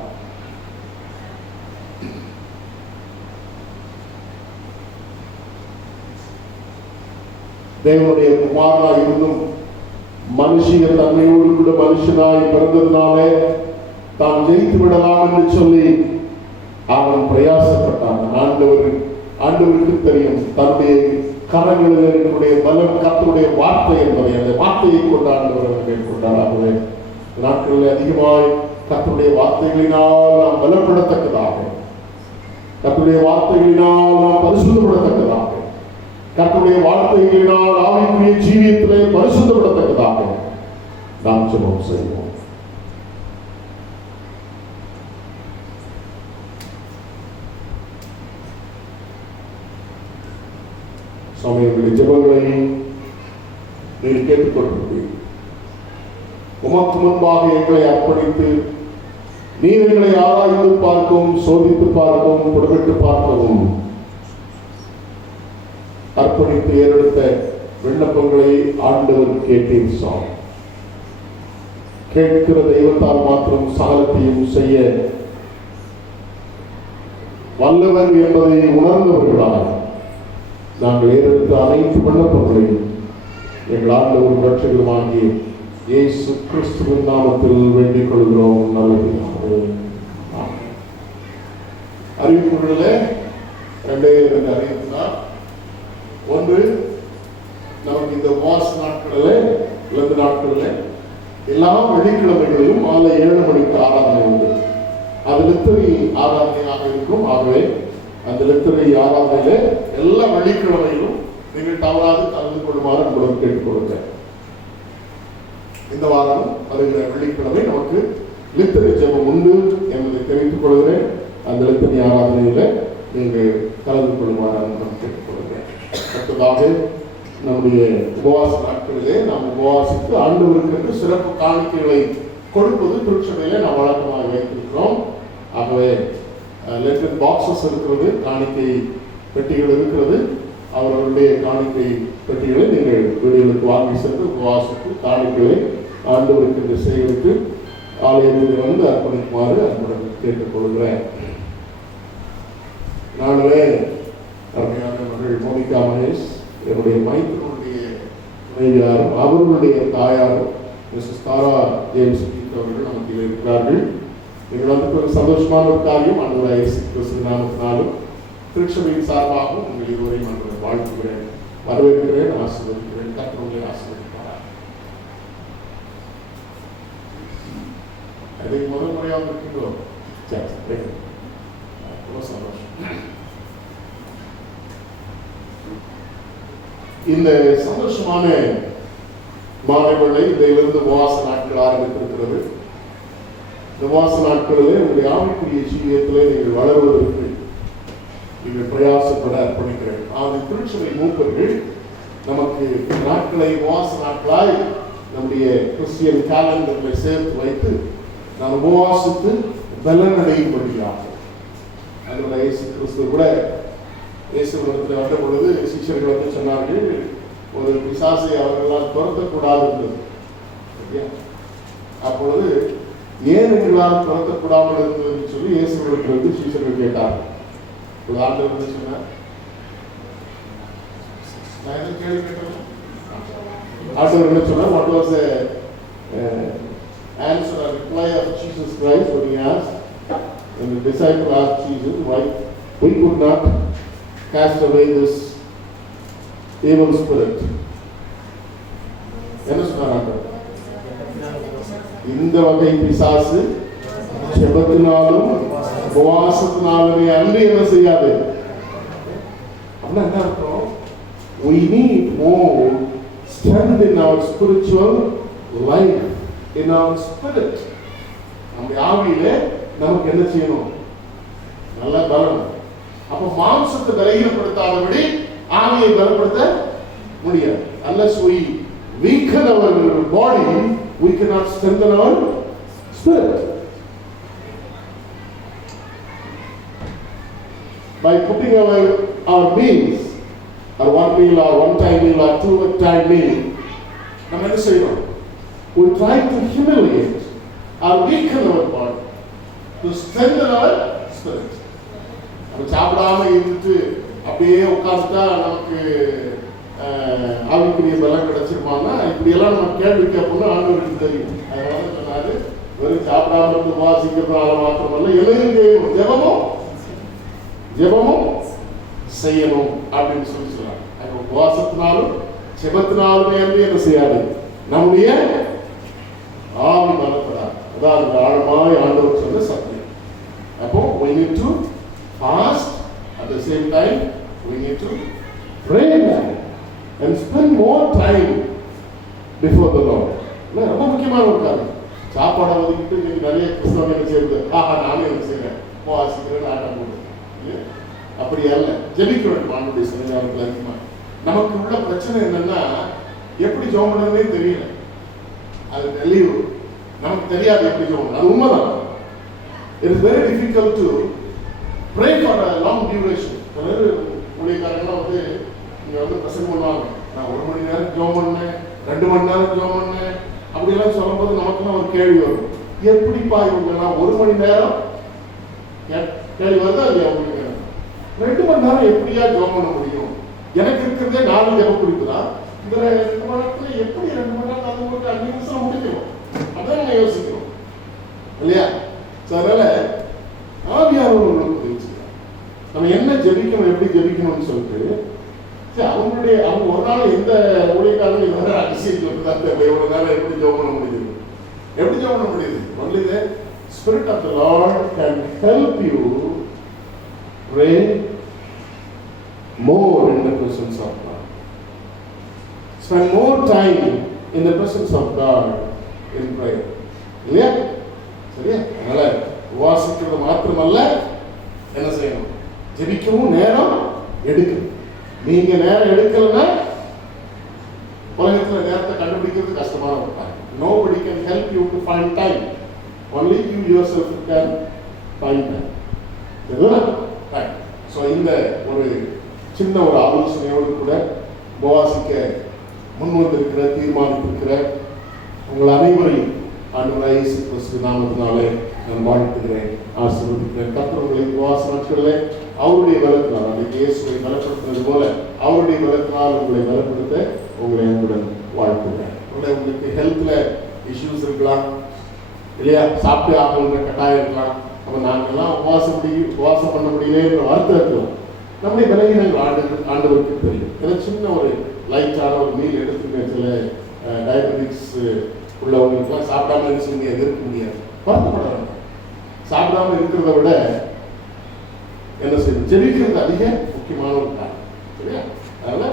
தேவனுடைய குமாரனாய் இருந்தும் மனுஷிய தன்மையோடு கூட மனுஷனாய் பிறந்ததுனாலே தான் ஜெயித்து விடலாம் என்று சொல்லி அவன் பிரயாசப்பட்டான். ஆண்டவருக்கு தெரியும் தன்னுடைய கரங்களில் என்னுடைய பலம் கர்த்தருடைய வார்த்தை என்பதை, அந்த வார்த்தையை கொண்டு ஆண்டவர் மேற்கொண்டார். ஆகவே நாட்களில் அதிகமாய் கர்த்தருடைய வார்த்தைகளினால் நாம் பலப்படத்தக்கதாக, கர்த்தருடைய வார்த்தைகளினால் நாம் பரிசுத்தப்படத்தக்கதாக, கர்த்தருடைய வார்த்தைகளினால் ஆவிக்குரிய ஜீவியத்திலே பரிசுத்தப்படத்தக்கதாக நாம் ஜெபம் செய்வோம். சுவாமிகளுடைய ஜெபங்களை நீர் கேட்டுக்கொண்டிருப்பீர்கள். உமக்கு முன்பாக எங்களை அர்ப்பணித்து நீர் எங்களை ஆராய்ந்து பார்க்கவும், சோதித்து பார்க்கவும், புடமிட்டு பார்க்கவும் அர்ப்பணித்து ஏறெடுத்த விண்ணப்பங்களை ஆண்டவர் கேட்டீர் சாமி. கேட்கிற தெய்வத்தால் மாத்திரம் சகலத்தையும் செய்ய வல்லவர் என்பதை உணர்ந்தவர்களாக நாங்கள் ஏறெடுத்த அனைத்து விண்ணப்பங்களையும் எங்கள் ஆண்டவர் ரட்சகருமாகிய இயேசு கிறிஸ்துவின் நாமத்தில் வேண்டிக் கொள்கிறோம். நல்லது. அறிவிப்புகளில் 2 அறிவிப்புதான். ஒன்று, நமக்கு இந்த உபவாச நாட்களில் 2 நாட்களில் எல்லா வெள்ளிக்கிழமைகளிலும் மாலை 7 மணிக்கு ஆராதனை உண்டு. அது லித்தரி ஆராதனையாக இருக்கும். ஆகவே அந்த லித்தரி ஆராதனையில எல்லா வெள்ளிக்கிழமையிலும் நீங்கள் தவறாது கலந்து கொள்ளுமாறு உங்களுக்கு கேட்டுக்கொள்கிறேன். இந்த வாரம் வருகிற வெள்ளிக்கிழமை நமக்கு லித்தரி ஜெபம் உண்டு என்பதை தெரிவித்துக் கொள்கிறேன். அந்த லித்தரி ஆராதனையில நீங்கள் கலந்து கொள்ளுமாறு நான் கேட்டுக்கொள்கிறேன். அடுத்ததாக நம்முடைய உபவாச நாட்களிலே நாம் உபவாசித்து ஆண்டவருக்கு சிறப்பு காணிக்கைகளை கொடுப்பது திருச்சபையில நாம் வழக்கமாக வைத்திருக்கிறோம். ஆகவே லெட்டர் பாக்ஸஸ் இருக்கிறது, காணிக்கை பெட்டிகள் இருக்கிறது. அவர்களுடைய காணிக்கை பெட்டிகளை நீங்கள் வீடுகளுக்கு வாங்கி சென்று உபவாசித்து காணிக்கைகளை ஆண்டவருக்கு சேகரித்து ஆலயத்தில் வந்து அர்ப்பணிக்குமாறு அன்புடன் கேட்டுக்கொள்கிறேன். நாங்களே அருமையான மகள் மோனிகா மகேஷ், என்னுடைய மைத்தினுடைய துணைவியாரும் அவர்களுடைய தாயாரும் மிஸ்ஸஸ் தாரா ஜேம்ஸ் அவர்கள் நமக்கு இருக்கிறார்கள். நீங்கள் வந்து ஒரு சந்தோஷமான ஒரு காரியம். ஆண்டவராகிய இயேசு கிறிஸ்து நாமத்தினாலும் திருச்சபையின் சார்பாகவும் உங்கள் இருவரையும் ஆண்டவரை வாழ்த்துகிறேன், வரவேற்கிறேன், ஆசீர்வதிக்கிறேன். கர்த்தர் உங்களை ஆசீர்வதிப்பார். அதை முதல் முறையாக இருக்கீங்களோ? சரி, ரொம்ப சந்தோஷம். இந்த சந்தோஷமான மாணவர்களை இதிலிருந்து உபவாச நாட்கள் ஆரம்பித்திருக்கிறது. இந்த உபவாச நாட்களிலே உங்களுடைய ஆவிக்குரிய ஜீவியத்திலே நீங்கள் வளர்வதற்கு நீங்கள் பிரயாசப்பட அர்ப்பணிக்கிறேன். அது திருச்சபை மூப்பர்கள் நமக்கு நாட்களை உபவாச நாட்களாய் நம்முடைய கிறிஸ்டியன் காலண்டர்களை சேர்த்து வைத்து நாம் உபவாசித்து பலனடையும்படியாக அதோட இயேசு கிறிஸ்து கூட இயேசுவிடத்தில் வந்த பொழுது சிஷ்யர்கள் வந்து சொன்னார்கள், ஒரு பிசாசை அவர்களால் துரத்தக்கூடாது இருந்தது. அப்பொழுது ஏன் எங்களால் துரத்தக்கூடாமல் இருந்ததுன்னு சொல்லி இயேசுவிடத்தில் வந்து சிஷ்யர்கள் கேட்டார்கள். ஒரு ஆண்டவர் வந்து சொன்னார், நான் எதுவும் கேள்வி கேட்டேன். ஆண்டவர் என்ன சொன்னார்? What was the answer or reply of Jesus Christ when he asked, when the disciple asked Jesus why we could not cast away this evil spirit? என்ன சொன்னாங்க? இந்த வகை பிசாசு ஜெபத்தினாலும் உபவாசத்தினாலுமே அன்றி என்ன செய்யாது. அப்படின்னா என்ன அர்த்தம்? We need more strength in our spiritual life, in our spirit. நம்ம ஆவியில நமக்கு என்ன செய்யணும்? நல்ல பலம். அப்ப மாம்சத்தை பலகீனப்படுத்தாதபடி ஆவியை பலப்படுத்த முடியாது. Unless we weaken our body, we cannot strengthen our spirit. By putting our meals, or one meal or one time meal or two time meal, நம்ம என்ன செய்யணும்? We try to humiliate or weaken our body to strengthen our spirit. நம்ம சாப்பிடாம இருந்துட்டு அப்படியே உட்கார்ந்துட்டா நமக்கு ஆவிக்குரிய பலம் கிடைச்சிருமானா, இப்படி எல்லாம் நம்ம கேள்வி கேட்போம்னு ஆண்டவருக்கு தெரியும். அதனால சொன்னாரு, வெறும் சாப்பிடாம இருந்து வாசிக்கிறதுனால மாத்திரமல்ல, எதையும் செய்யணும், ஜெபமும் செய்யணும் அப்படின்னு சொல்லி சொல்றாங்க. உபவாசத்தினாலும் ஜெபத்தினாலுமே என்ன செய்யாது, நம்முடைய ஆவி பலப்படாது. அதாவது ஆழமாய் ஆண்டவர் சொன்ன சத்தியம். அப்போ we need to fast, at the same time we need to pray and spend more time before the Lord. ரொம்ப முக்கியமான ஒரு காரியம். சாப்பாடை ஒதுக்கிட்டு நீங்க நிறைய கிறிஸ்தவங்க செய்யுது, நானே என்ன செய்யறேன், உபவாசிக்கிறேன், ஆட்டம் போடுறேன். அப்படி அல்ல, ஜெபிக்க வேண்டும். ஆண்டுடைய சன்னிதானத்தில் அதிகமா நமக்கு உள்ள பிரச்சனை என்னன்னா, எப்படி ஜெபம் பண்ணணும்னே தெரியல. அது தெளிவு நமக்கு தெரியாது எப்படி ஜெபம். அது உண்மைதான். It is very difficult to pray for a long duration. ஊழியக்காரங்களாம் வந்து இங்கே வந்து பிரசங்கம் பண்ணுவாங்க, நான் 1 மணி நேரம் ஜெபம் பண்ணேன், 2 மணி நேரம் ஜெபம் பண்ணேன் அப்படிலாம் சொல்லும்போது நமக்குலாம் ஒரு கேள்வி வரும், எப்படிப்பா இவங்கலாம் 1 மணி நேரம் கேள்வி வருதா இல்லையா உங்களுக்கு? 2 மணி நேரம் எப்படியா ஜெபம் பண்ண முடியும்? எனக்கு இருக்கிறதே 4 ஜெப குறிப்பு தான். இந்த 2 மணி நேரத்தில் எப்படி 2 மணி நேரம் அது உங்களுக்கு 5 நிமிஷம் முடிக்கணும்? அதான் நம்ம யோசிக்கிறோம் இல்லையா? ஸோ அதனால ஆவியானவர்களுக்கு உதவி செய்யலாம். நம்ம என்ன ஜெபிக்கணும், எப்படி ஜெபிக்கணும்னு சொல்லிட்டு அவங்க ஒரு நாள் எந்த ஊழியக்காரங்களும் வேற அதிசயம் சொல்லிதான் எவ்வளவு நேரம் எப்படி ஜெபம் பண்ண முடியுது? எப்படி ஜெபம் பண்ண முடியுது? Only the Spirit of the Lord can help you pray more in the presence of God. Spend more time in the presence of God in prayer. இல்லையா? சரியா? அதனால உபாசிக்கிறது மாத்திரமல்ல, என்ன செய்யணும்? ஜெபிக்கவும் நேரம் எடுக்கணும். நீங்க நேரம் எடுக்கலன்னா உலகத்துல நேரத்தை கண்டுபிடிக்கிறது கஷ்டமான ஒரு காரியம். Nobody can help you to find time. Only you yourself can find time. Right. So இந்த ஒரு சின்ன ஒரு ஆலோசனையோடு கூட உபவாசிக்க முன்வந்திருக்கிற தீர்மானித்திருக்கிற உங்கள் அனைவரையும் ஆண்டவராகிய இயேசு கிறிஸ்து நாமத்தினாலே நான் வாழ்த்துகிறேன், ஆசீர்வதிக்கிறேன். கர்த்தர் உங்களை உபவாச நாட்களிலே அவருடைய பலத்தினால், அன்றைக்கு இயேசுவை பலப்படுத்தினது போல அவருடைய பலத்தினால் உங்களை பலப்படுத்த உங்களை அன்புடன் வாழ்த்துகிறேன். உங்களுக்கு ஹெல்த்ல இஷ்யூஸ் இருக்கலாம் இல்லையா? சாப்பிட்டு ஆகணுன்ற கட்டாயம் இருக்கலாம். அப்போ நாங்கள்லாம் உபவாசம் பண்ண முடியலன்ற வார்த்தை இருக்கிறோம். நம்முடைய விலகினங்கள் ஆண்டவருக்கு தெரியும். ஏன்னா சின்ன ஒரு லைட்டான ஒரு மீல் எடுத்துக்க சில டயபெட்டிக்ஸ் உள்ளவங்களுக்குலாம் சாப்பிடாம இருக்க முடியாது. வருத்தப்படாது. சாப்பிடாம இருக்கிறத விட என்ன செய்யணும்? ஜெபிக்கிறது அதிக முக்கியமான ஒரு காரணம். சரியா? அதனால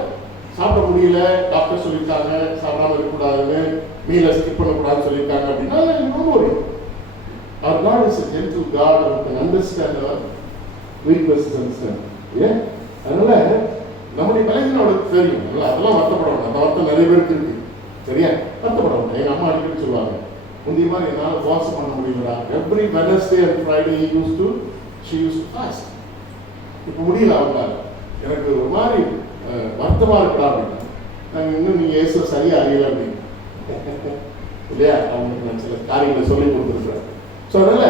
சாப்பிட முடியல, டாக்டர் சொல்லியிருக்காங்க சாப்பிடாம இருக்கக்கூடாதுன்னு, மீலை ஸ்கிப் பண்ணக்கூடாதுன்னு சொல்லியிருக்காங்க அப்படின்னா இன்னும் ஒரு our God is a gentle God who can understand our weaknesses and sin. ஏன்? அதனால நம்முடைய பலகீனங்களுக்கு தெரியும். அதெல்லாம் வருத்தப்படணும். அந்த வருத்தம் நிறைய பேருக்கு இருக்கு. சரியா? வருத்தப்படணும். எங்க அம்மா அடிக்கடி சொல்லுவாங்க, முந்தைய மாதிரி என்னால் உபவாசம் பண்ண முடியலடா. Every Wednesday and Friday she used to fast. இப்போ முடியல அவங்களால. எனக்கு ஒரு மாதிரி வருத்தமா இருக்கா அப்படின்னா, நாங்கள் இன்னும் நீங்க இயேசு சரியா அறியல அப்படின்னு இல்லையா? அவங்களுக்கு நான் சில காரியங்களை சொல்லி கொடுத்துருக்குறேன். ஸோ அதனால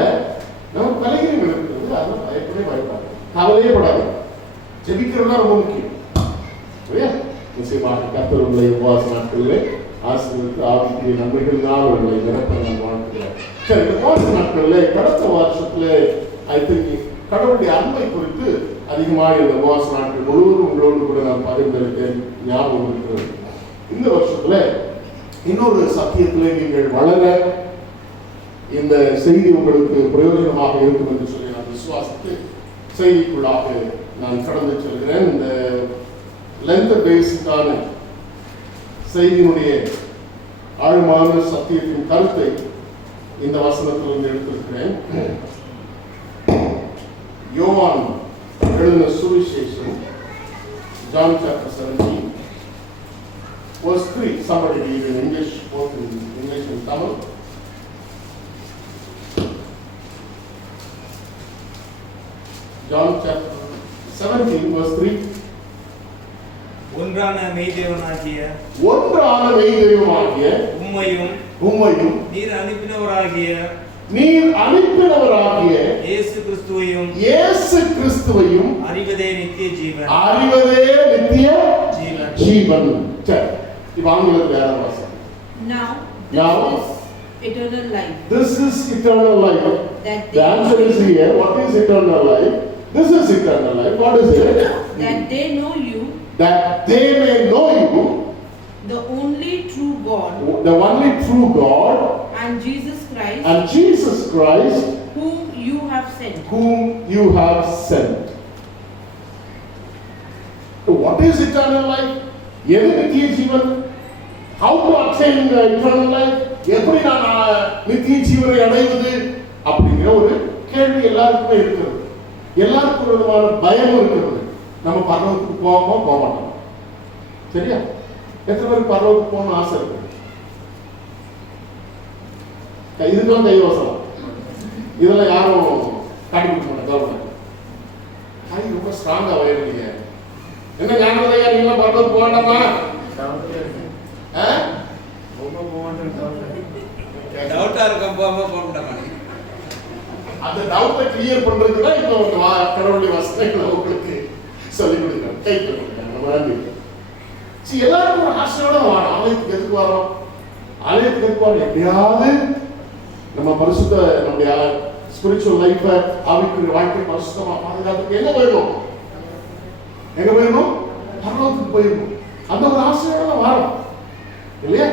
நம்ம பலகீனங்கள் இருக்கிறது அதெல்லாம் பயப்படவே பயப்படாது, கவலையே படாது. ஜெபிக்கிறது தான் ரொம்ப முக்கியம். சரியா? நிச்சயமாக கர்த்தர் உங்களை உபவாச நாட்களிலே ஆசீர்வதித்து ஆவிக்குரிய நன்மைகளினால் உங்களை நிரப்ப நான் வாழ்த்துகிறேன். சரி, இந்த உபவாச நாட்களில் கடந்த வருஷத்துல ஐ திங்க் கடவுளுடைய அன்பை குறித்து அதிகமாக இந்த உபவாச நாட்கள் முழுவதும் உங்களோடு கூட நான் பகிர்ந்தளிக்க ஞாபகம் இருக்கிறது. இந்த வருஷத்துல இன்னொரு சத்தியத்திலே நீங்கள் வளர இந்த செய்தி உங்களுக்கு பிரயோஜனமாக இருக்கும் என்று சொல்லி நான் விசுவாசித்து செய்திக்குள்ளாக நான் கடந்து செல்கிறேன். இந்த லென்த் பேஸுக்கான செய்தியினுடைய ஆழமான சத்தியத்தின் கருத்தை இந்த வசனத்திலிருந்து எடுத்திருக்கிறேன். யோவான் எழுதின சுவிசேஷம், John chapter 17 verse 3. Somebody read in English, both in English and Tamil. John chapter 17 verse 3. ஒன்றான மெய்தேவனாகிய உம்மையும் நீர் அனுப்பினவராகிய இயேசு கிறிஸ்துவையும் அறிவதே நித்திய ஜீவன். சரி, இப்போ ஆங்கிலத்தில் வேற வாசம். Now this is eternal life. The answer is here. What is eternal life? This is eternal life. What is it? That they know you, that they may know you, the only true God, and Jesus Christ, whom you have sent. So what is eternal life? எது நித்திய ஜீவன்? How to attain the eternal life? எப்படி நான் நித்திய ஜீவனை அடைவது அப்படிங்கிற ஒரு கேள்வி எல்லாருக்குமே இருக்கிறது. எல்லாருக்கும் ஒரு விதமான பயம் இருக்கிறது. நம்ம பரலோகத்துக்கு போக மாட்டோம். சரியா? எத்தனை பேருக்கு பரலோகத்துக்கு போகணும்னு ஆசை இருக்கு? இதுக்கெல்லாம் கையோசலாம். இதெல்லாம் யாரும் காட்டி கொடுக்க மாட்டேன் கவர்மெண்ட். அது ரொம்ப ஸ்ட்ராங்கா வயலுங்க. என்ன ஞானோதயா நீங்க பரலோகத்துக்கு போகலாமா? டவுட்டா இருக்கும் போக மாட்டாங்க. அந்த டவுட்டை கிளியர் பண்றதுக்கு தான் இப்போ ஒரு கடவுளுடைய வசனங்களை உங்களுக்கு சொல்லிக் கொடுக்குறேன், டைப் பண்ணிருக்காங்க. நம்ம வந்து சரி, எல்லாருக்கும் ஒரு ஆசையோட வரோம். ஆலயத்துக்கு எதுக்கு வரோம்? ஆலயத்துக்கு எதுக்கு வரோம்? எப்படியாவது நம்ம பரிசுத்த நம்முடைய ஸ்பிரிச்சுவல் லைஃபை ஆவிக்குரிய வாழ்க்கை பரிசுத்தமா பாதுகாத்துக்கு எங்க போயிடணும்? எங்க போயிடணும்? பரலோகத்துக்கு போயிடணும். அந்த ஒரு ஆசையோட தான் வரோம் இல்லையா?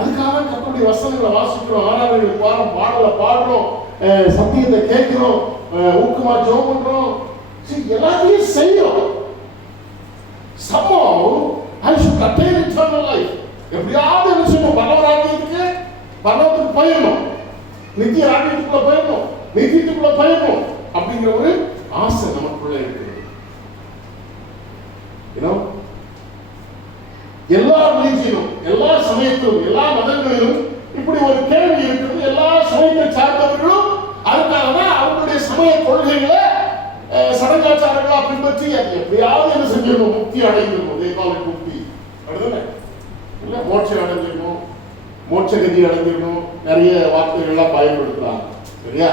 அதுக்காக கர்த்தருடைய வசனங்களை வாசிக்கிறோம், ஆராதனைகளுக்கு போறோம், பாடலை பாடுறோம், சத்தியத்தை கேட்கிறோம், ஊக்கமா ஜெபம் பண்றோம், சரி எல்லாத்தையும் செய்யறோம். somehow I should attain eternal life. எப்படியாவது என்ன செய்யணும்? பரலோகத்துக்கு போயிடணும், நித்திய ராஜ்யத்துக்குள்ள போயிடணும், நித்தியத்துக்குள்ள போயிடணும் அப்படிங்கிற ஒரு ஆசை நமக்குள்ள இருக்கு. எல்லா ரிலீஜியனும், எல்லா சமயத்திலும், எல்லா மதங்களிலும் இப்படி ஒரு கேள்வி இருக்குது. எல்லா சமயத்தை சார்ந்தவர்களும் அதுக்காக தான் அவங்களுடைய சமய கொள்கைகளை சடங்காச்சாரங்களா பின்பற்றி அது எப்படியாவது என்ன செஞ்சிடணும்? முக்தி அடைஞ்சிடணும். முக்தி இல்ல மோட்சம் அடைஞ்சிடணும், மோட்சகதி அடைஞ்சிடணும், நிறைய வார்த்தைகள்லாம் பயன்படுத்துறாங்க. சரியா?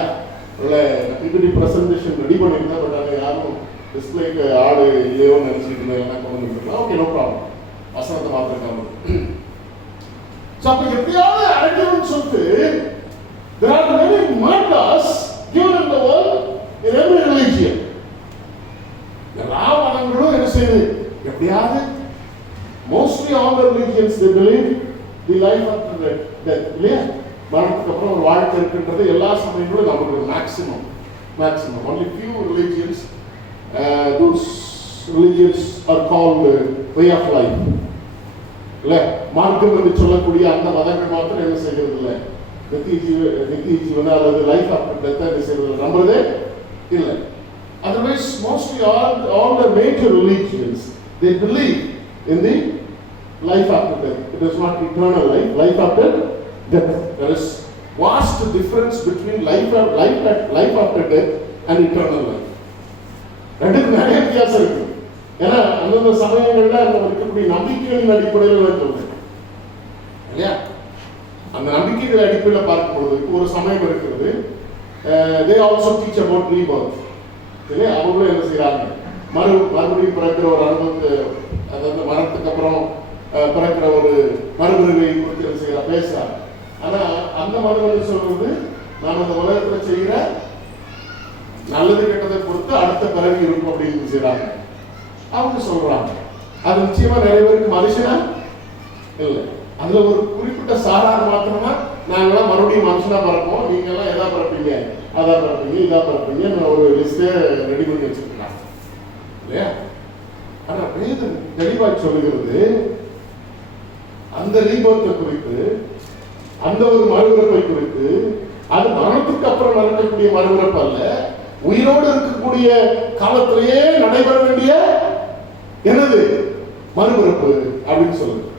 பிபிடி பிரசன்டேஷன் ரெடி பண்ணிருந்தேன், பட் அதை யாரும் டிஸ்பிளேக்கு ஆடு இல்லையோ நினைச்சிட்டு இருந்தேன். கொண்டு வந்துருக்கலாம். Okay, no problem. வசனத்தை மாத்திருக்காங்க. அப்ப எப்படியாவது அடைக்கணும்னு சொல்லிட்டு there are many mantras given in the world in every religion. எல்லா மதங்களும் என்ன செய்யுது? எப்படியாவது mostly all the religions they believe the life after death. இல்லையா? மரணத்துக்கு அப்புறம் ஒரு வாழ்க்கை இருக்குன்றது எல்லா சமயங்களும் நமக்கு maximum. Only few religions, those religions are called way of life. இல்ல மார்க்கம் என்று சொல்லக்கூடிய அந்த மதங்கள் மாத்திரம் என்ன செய்கிறது இல்லை? நித்திய ஜீவன அல்லது லைஃப் ஆஃப்டர் டெத் என்ன செய்வது நம்புறதே இல்லை. Otherwise, mostly all the major religions they believe in the life after death. It is not eternal life, life after death. There is vast difference between life after death and eternal life. ரெண்டுக்கும் நிறைய வித்தியாசம் இருக்கு. ஏன்னா அந்தந்த சமயங்கள்ல அந்த இருக்கக்கூடிய நம்பிக்கைகளின் அடிப்படையில் சொல்றேன் இல்லையா? அந்த நம்பிக்கைகள் அடிப்படையில் பார்க்கும்போது ஒரு சமயம் இருக்கிறது. they also teach about rebirth. இல்லையா? அவங்களும் என்ன செய்யறாங்க? மறுபடியும் பிறக்கிற ஒரு அனுபவத்தை, அதாவது மரணத்துக்கு அப்புறம் பிறக்கிற ஒரு மறுபிறவை குறித்து என்ன செய்யறா பேசுறாங்க. ஆனா அந்த மதங்கள் சொல்றது நாம் அந்த உலகத்துல செய்யற நல்லது கெட்டதை பொறுத்து அடுத்த பிறவி இருக்கும் அப்படின்னு செய்யறாங்க. அவங்க சொல்றாங்க அது நிச்சயமா நிறைய பேருக்கு மனுஷனா இல்லை. அதுல ஒரு குறிப்பிட்ட சாரார் மாத்திரமா நாங்களாம் மறுபடியும் மனுஷனா பிறப்போம், நீங்க எல்லாம் எதா பிறப்பீங்க, அதா பிறப்பீங்க, இதா பிறப்பீங்க ஒரு லிஸ்டே ரெடி பண்ணி வச்சிருக்காங்க இல்லையா? ஆனா வேதம் தெளிவாய் சொல்லுகிறது அந்த ரீபர்த்தை குறித்து, அந்த ஒரு மறுபிறப்பை குறித்து, அது மரணத்துக்கு அப்புறம் நடக்கக்கூடிய மறுபிறப்பு அல்ல, உயிரோடு இருக்கக்கூடிய காலத்திலேயே நடைபெற வேண்டிய என்னது மறுபிறப்பு அப்படின்னு சொல்லுது.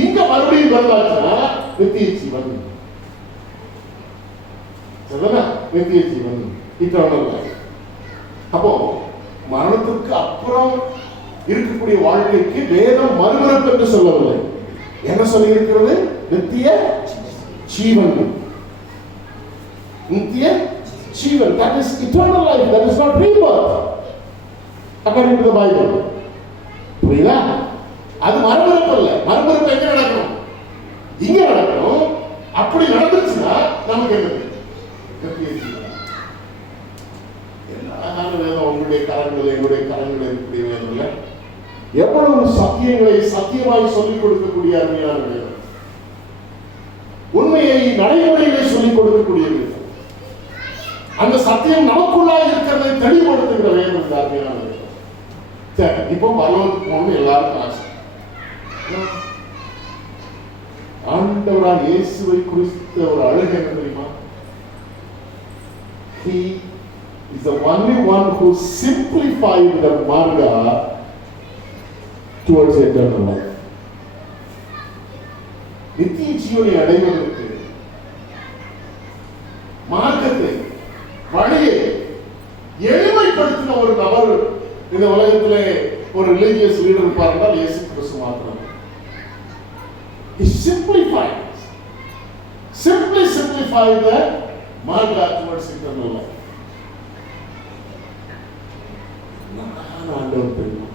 இங்க மறுபடியும் பிறந்தாச்சுன்னா நித்திய ஜீவன், நித்திய ஜீவன், eternal life. அப்போ மரணத்துக்கு அப்புறம் இருக்கக்கூடிய வாழ்க்கைக்கு வேதம் மறுபிறப்பு என்று சொல்லவில்லை. என்ன சொல்லி இருக்கிறது? நித்திய ஜீவன். நித்திய ஜீவன், that is eternal life, that is not rebirth according to the Bible. புரியுதா? அது மறுபிறப்பு இல்ல. மறுபிறப்பு எங்க நடக்கணும்? இங்க நடக்கணும். அப்படி நடந்துச்சுன்னா நமக்கு என்னது? நித்திய ஜீவன். அழகான வேதம் உங்களுடைய கரங்கள், என்னுடைய கரங்கள் இருக்கக்கூடிய வேதம் இல்ல? எவ்வளவு சத்தியங்களை சத்தியமாய் சொல்லிக் கொடுக்கக்கூடிய அருமையான வேதம், உண்மையை நடைமுறைகளை சொல்லிக் கொடுக்கக்கூடிய வேதம், அந்த சத்தியம் நமக்குள்ளாக இருக்கிறதை தெளிவுபடுத்துகிற வேதம் இந்த அருமையான வேதம். சரி, இப்போ பரலோகத்துக்கு போகணும் எல்லாருக்கும் ஆசை. ஆண்டவரால் இயேசுவை குறித்த ஒரு அழகு என்ன தெரியுமா? He is the only one who simplified the marga towards eternal life. நித்திய ஜீவனை அடைவதற்கு மார்க்கத்தை, வழியை ஒரு நபர் இந்த உலகத்திலே ஒரு ரிலீஜியஸ் லீடர் இருப்பார்கள், இயேசு கிறிஸ்து மாத்திரம். He simplified the marga towards eternal life. நான் ஆண்டவர் தெரியும்.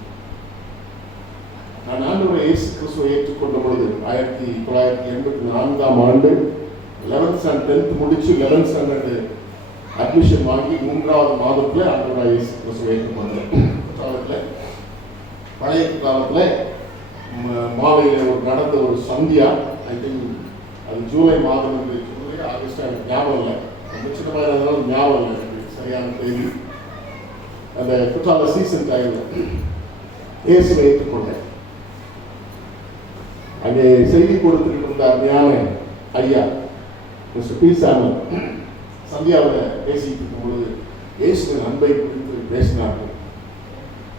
நான் ஆண்டவரை இயேசு கிறிஸ்துவை ஏற்றுக்கொண்ட பொழுது 1984ஆம் ஆண்டு 11th and 10th முடிச்சு 11th standard அட்மிஷன் வாங்கி 3வது மாதத்துல ஆண்டவரை இயேசு கிறிஸ்துவை ஏற்றுக்கொண்டேன். பழைய காலத்துல மாலையில ஒரு நடந்த ஒரு சந்தியா, ஐ திங்க் அது ஜூலை மாதம் என்று சொல்லி ஆகஸ்ட், எனக்கு ஞாபகம் இல்லை, சின்னமாக இருந்ததுனால ஞாபகம் இல்லை எனக்கு சரியான தேதி. அந்த குற்றால சீசன் டைம்ல இயேசுவை ஏற்றுக்கொண்டேன். அங்கே செய்தி கொடுத்துட்டு இருந்த அருமையான ஐயா மிஸ்டர் பி சாமன் சந்தியாவில் பேசிட்டு இருக்கும் பொழுது இயேசுவின் அன்பை குறித்து பேசினார்கள்.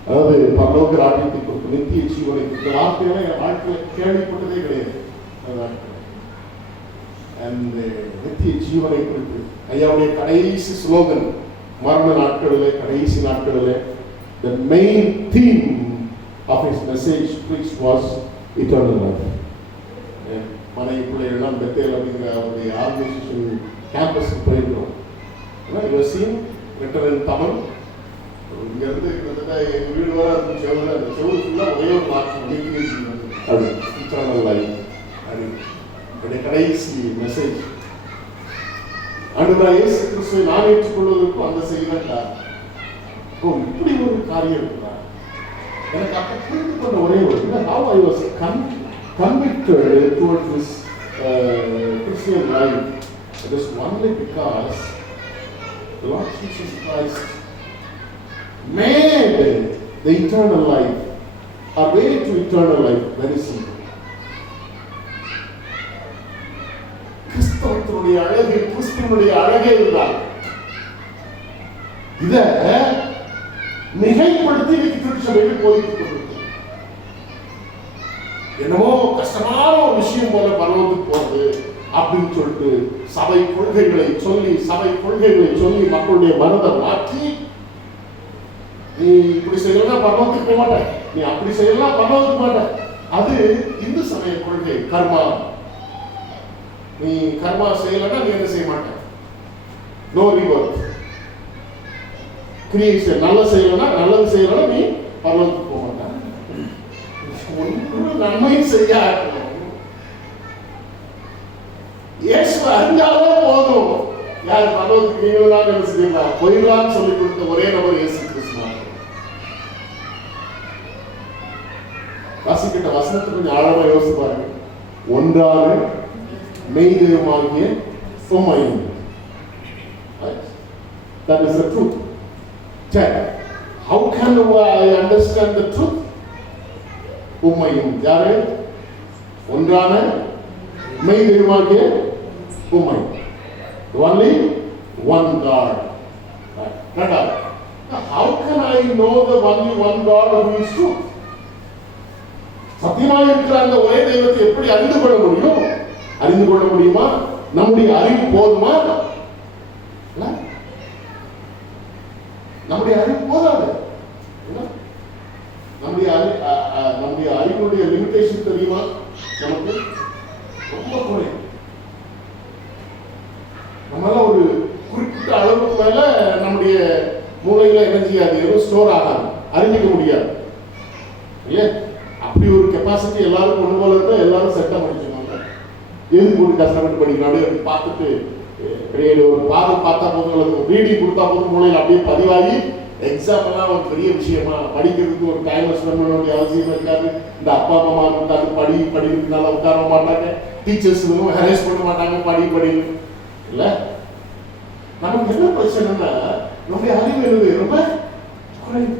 அதாவது பரலோக ராஜ்யத்தை குறித்து, நித்திய ஜீவனை குறித்த வார்த்தைகளை என் வாழ்க்கையில் கேள்விப்பட்டதே கிடையாது. நித்திய ஜீவனை குறித்து ஐயாவுடைய கடைசி ஸ்லோகன் மரண நாட்களிலே, கடைசி நாட்களிலே, the main theme of his message preached was eternal life. மனைவி பிள்ளைகள்லாம் பெத்தேல் அப்படிங்கிற அவருடைய ஆர்கனைசேஷன் கேம்பஸ்க்கு போயிருக்கிறோம். Your scene written in Tamil. இங்கேருந்து கிட்டத்தட்ட எங்கள் வீடு வர இருக்கும் செவ்வளவு, அந்த செவ்வளவு ஃபுல்லாக ஒரே ஒரு மாற்றம் அப்படி eternal life அப்படி கடைசி மெசேஜ். ஆண்டவராகிய இயேசு கிறிஸ்துவை நான் ஏற்றுக்கொள்வதற்கும் அந்த செய்திதான். இப்படி ஒரு காரியம் இருக்கிறார். எனக்கு அப்ப புரிந்து கொண்ட ஒரே ஒரு how I was convicted towards this Christian life. It is only because the Lord Jesus Christ made the eternal life, our way to eternal life, very simple. கிறிஸ்தவத்தினுடைய அழகு, கிறிஸ்துவனுடைய அழகே இருந்தால் இத மிகைப்படுத்தி திருச்சபையில் போயிட்டு கொண்டிருக்கிறது. என்னமோ கஷ்டமான ஒரு விஷயம் போல பரவத்துக்கு போறது அப்படின்னு சொல்லிட்டு சபை கொள்கைகளை சொல்லி மக்களுடைய மனதை மாற்றி, நீ இப்படி செய்யலாம் பரவத்துக்கு போக மாட்டேன், நீ அப்படி செய்யலாம் பரவத்துக்கு மாட்டேன். அது இந்து சமய கொள்கை. கர்மா, நீ கர்மா செய்யலன்னா நீ என்ன செய்ய மாட்டேன், நோ ரிவர்த். கிரியேஷன், நல்லது செய்யலன்னா நீ பரலோகத்துக்கு போக மாட்டேன். ஒன்று நன்மை செய்ய இயேசுவை அறிஞ்சாலே போதும், யார் பரலோகத்துக்கு நீங்களும் தான் என்ன செய்யலாம், போயிடலாம்னு சொல்லி கொடுத்த ஒரே நபர் இயேசு கிறிஸ்து. வாசிக்கிட்ட வசனத்தை கொஞ்சம் ஆழமா யோசிச்சு பாருங்க. ஒன்றாக மெய்தெய்வமாகிய உம்மையும். That is the truth. How can I understand the truth? உம்மையும் யாரு? ஒன்றான மெய்தெய்வமாகிய உம்மை. Only one God. How can I know the only one God who is truth? சத்தியமாக இருக்கிற அந்த ஒரே தெய்வத்தை எப்படி அறிந்து கொள்ள முடியுமா? நம்முடைய அறிவு போதுமா? நம்முடைய அறிவு போதாது. நம்முடைய அறிவுடைய லிமிடேஷன் தெரியுமா? நமக்கு ரொம்ப குறை. நம்மளால ஒரு குறிப்பிட்ட அளவுக்கு மேல நம்முடைய மூளையில என்ன செய்யாது, எதுவும் ஸ்டோர் ஆகாது, அறிஞ்சிக்க முடியாது இல்லையா? அப்படி ஒரு கெப்பாசிட்டி எல்லாரும் கொண்டு போல இருந்தா எல்லாரும் செட்டா படிச்சுக்கோங்க. எழுதி போட்டு கஷ்டப்பட்டு படிக்கணும். பார்த்துட்டு ஒரு பாடம் பார்த்தா போதும், ரீடிங் கொடுத்தா போதும், மூலையில் அப்படியே பதிவாகி எக்ஸாம் எல்லாம் ஒரு பெரிய விஷயமா படிக்கிறதுக்கு ஒரு டைம் ஸ்பெண்ட் பண்ண வேண்டிய அவசியம் இருக்காது. இந்த அப்பா அம்மா உட்காந்து படிக்கிறதுனால உட்கார மாட்டாங்க, டீச்சர்ஸ் ஹரேஸ் பண்ண மாட்டாங்க, படி இல்ல. நமக்கு என்ன பிரச்சனைன்னா நம்முடைய அறிவு ரொம்ப குறைவு.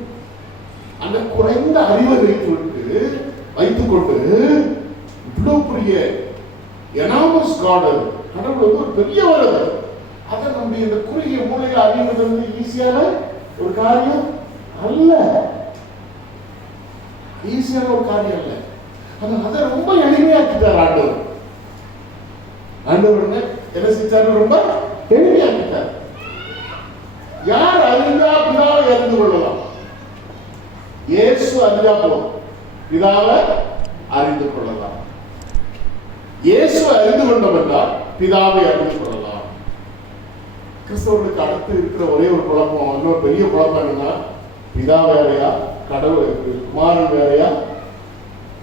அந்த குறைந்த அறிவை வைத்துக்கொண்டு இவ்வளவு பெரிய எனாமஸ் காடர் கடவுள் ஒரு பெரியவர். அதை நம்முடைய இந்த குறுகிய மூலையில அறிவது ஈஸியான ஒரு காரியம் அல்ல. அதை ரொம்ப எளிமையாக்கிட்டார் ஆண்டவர். என்ன செஞ்சாரு? ரொம்ப எளிமையாக்கிட்டார். யார் அறிந்தா பிதாவை பிதாவை அறிந்து கொள்ளலாம். இயேசு அறிஞ்சா போதும், பிதாவை அறிந்து கொள்ளலாம். இயேசு அறிந்து கொண்டோம் என்றால் பிதாவை அறிந்து கொள்ளலாம். கிறிஸ்தவர்களுக்கு அடுத்து இருக்கிற ஒரே ஒரு குழப்பம், இன்னொரு பெரிய குழப்பம் என்னன்னா, பிதா வேறையா, கடவுள் குமாரன் வேறையா,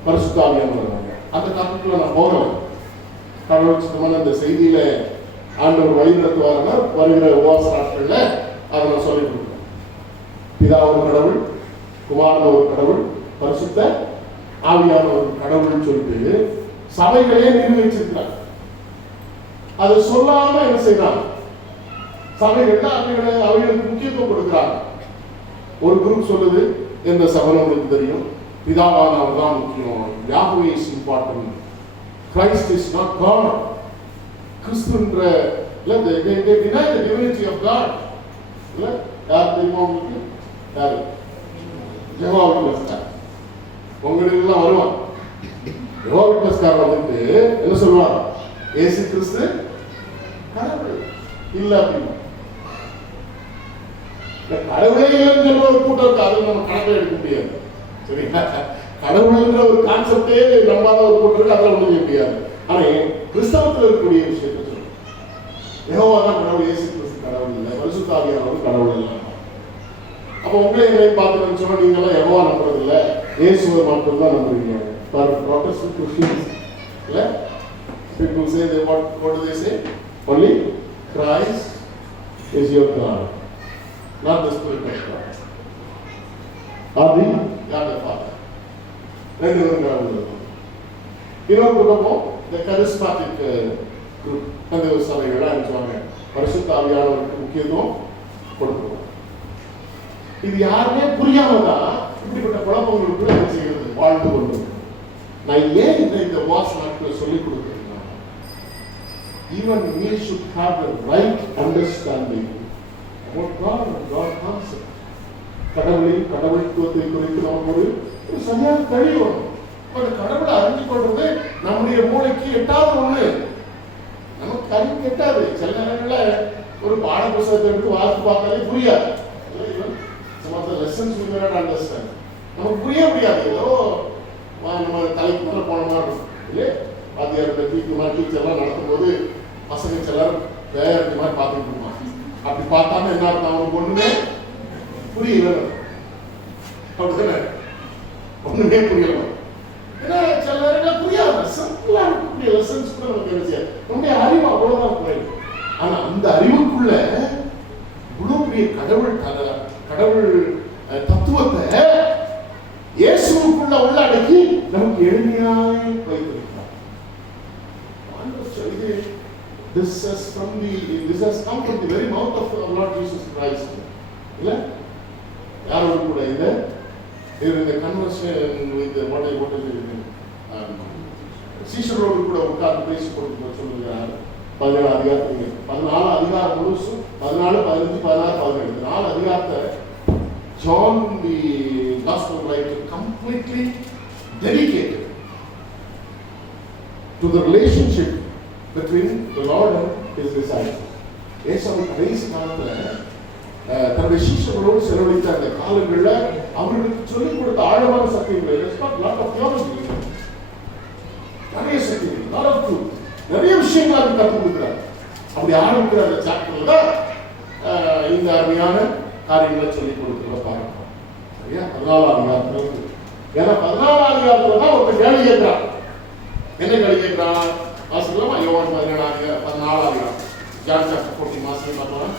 பரிசுத்த ஆவியானவர் வேறையா? அந்த டாபிக்ல நான் போகல. கடவுள் சுத்தமான இந்த செய்தியில ஆண்டவர் வழி நடத்துவாருன்னா வருகிற உபவாச நாட்கள்ல அதை நான் சொல்லிக் கொடுக்குறேன். பிதா ஒரு கடவுள், குமாரன் ஒரு கடவுள், பரிசுத்த ஆவியான ஒரு கடவுள்னு சொல்லிட்டு சபைகளே நிர்ணயிச்சிருக்கிறாங்க. அதை சொல்லாம என்ன செய்யறாங்க? சபைகள்ல அவைகளுக்கு முக்கியத்துவம் கொடுக்கிறாங்க. ஒரு குரூப் சொல்லுது, எந்த சபை உங்களுக்கு தெரியும், பிதாவானவர் தான் முக்கியம், Yahweh is important, Christ is not God. கிறிஸ்துன்ற they deny the divinity of God. இல்ல யார் தெரியுமா உங்களுக்கு? யாரு? ஜெகோவா விட்னஸ்காரர். உங்களுக்கு எல்லாம் வருவான். ஜெகோவா விட்னஸ்காரர் வந்துட்டு என்ன சொல்லுவாங்க? இயேசு கிறிஸ்து கடவுள் இல்ல அப்படின்னு. கடவுளே இல்லைன்னு சொல்ற ஒரு கூட்டம் இருக்கு, அது நம்ம கணக்கில் எடுக்க முடியாது. சரிங்களா? கடவுள்ன்ற ஒரு கான்செப்டே நம்பாத ஒரு கூட்டம் இருக்கு, அதில் ஒன்றும் முடியாது. ஆனா கிறிஸ்தவத்தில் இருக்கக்கூடிய விஷயத்தை சொல்லுங்க, யெகோவா தான் கடவுள், இயேசு கிறிஸ்து கடவுள் இல்லை, பரிசுத்த ஆவியானவர் கடவுள் இல்லை. அப்போ உங்களே எங்களையும் பார்த்து சொன்னா நீங்களாம் யெகோவா நம்புறது இல்லை, இயேசுவை மட்டும்தான் நம்புறீங்க. Protestant Christians, இல்ல? People say what do they say? Only Christ is your God, not the Spirit of God. Adi, God the Father. ரெண்டு பேரும் கடவுள். இன்னொரு குடும்பம் இந்த கரிஸ்மாட்டிக் குரூப், அந்த சபைகள் அனுப்பிச்சுவாங்க, பரிசுத்த ஆவியானவருக்கு முக்கியத்துவம் கொடுக்கணும். இது யாருமே புரியாமதான் இப்படிப்பட்ட குழப்பங்களுக்குள்ள என்ன செய்யறது, வாழ்ந்து கொண்டு. நான் ஏன் இந்த வாட்ஸ் நாட்களை சொல்லிக் கொடுக்கிறேன்னா, even we should have the right understanding about God and God concept. கடவுளின் கடவுள்த்துவத்தை குறித்து நமக்கு ஒரு சரியான தெளிவு. அந்த கடவுளை அறிந்து கொள்றது நம்முடைய மூளைக்கு எட்டாவது ஒண்ணு, நமக்கு அறிவு எட்டாது. சில நேரங்களில் ஒரு பாட புத்தகத்தை எடுத்து வாசித்து பார்த்தாலே புரியாது. Some of the lessons we may not understand. நமக்கு புரிய முடியாது. ஏதோ நம்ம தலைக்கு மேலே போன மாதிரி இருக்கும் இல்லையே. வாத்தியார் டீச்சர்லாம் நடத்தும் போது பசங்க சிலர் வேற மாதிரி பார்த்துட்டு இருப்பாங்க. அப்படி பார்த்தாம என்ன அர்த்தம், அவனுக்கு ஒண்ணுமே புரியல, அப்படிதானே? ஒண்ணுமே புரியல. ஏன்னா சில நேரங்கள் புரியாது, சிம்பிளா இருக்கக்கூடிய லெசன்ஸ் கூட நமக்கு என்ன செய்யாது, நம்முடைய அறிவு அவ்வளவுதான் குறையும். ஆனா அந்த அறிவுக்குள்ள இவ்வளவு பெரிய கடவுள் தத்துவத்தை இயேசுவுக்குள்ள உள்ளடக்கி நமக்கு எளிமையாய் வைத்திருக்கிறார். This has come from the very mouth of our Lord Jesus Christ. இல்ல யாரோட கூட இந்த கன்வர்ஷன் with what சீஷரோடு கூட உட்கார்ந்து பேசி கொடுத்து சொல்லுகிறார். 17 அதிகாரத்துக்கு 14 அதிகாரம் முழுசும் 14, 15, 16, 17 4 அதிகாரத்தை John the gospel writer completely dedicated to the relationship between the Lord and his disciples. ஏசாமி கடைசி காலத்தில் தன்னுடைய சீஷர்களோடு செலவழித்த அந்த காலங்களில் அவர்களுக்கு சொல்லிக் கொடுத்த ஆழமான சத்தியங்கள், நிறைய சத்தியங்கள், நிறைய விஷயங்கள் அது கற்றுக் கொடுக்கிறார். அப்படி ஆரம்பிக்கிற அந்த சாப்டர்ல தான் இந்த அருமையான காரியங்களை சொல்லிக் கொடுக்கிறத பார்க்கணும். சரியா? 14ஆம் அதிகாரத்துல, ஏன்னா 14ஆம் அதிகாரத்துல தான் ஒரு கேள்வி கேட்கிறான். என்ன கேள்வி கேட்கிறான் வாசிக்கலாமா? யோவான் 14ஆம் அதிகாரம், ஜான் சாப்டர் 14 வாசிங்க பார்க்கலாம்.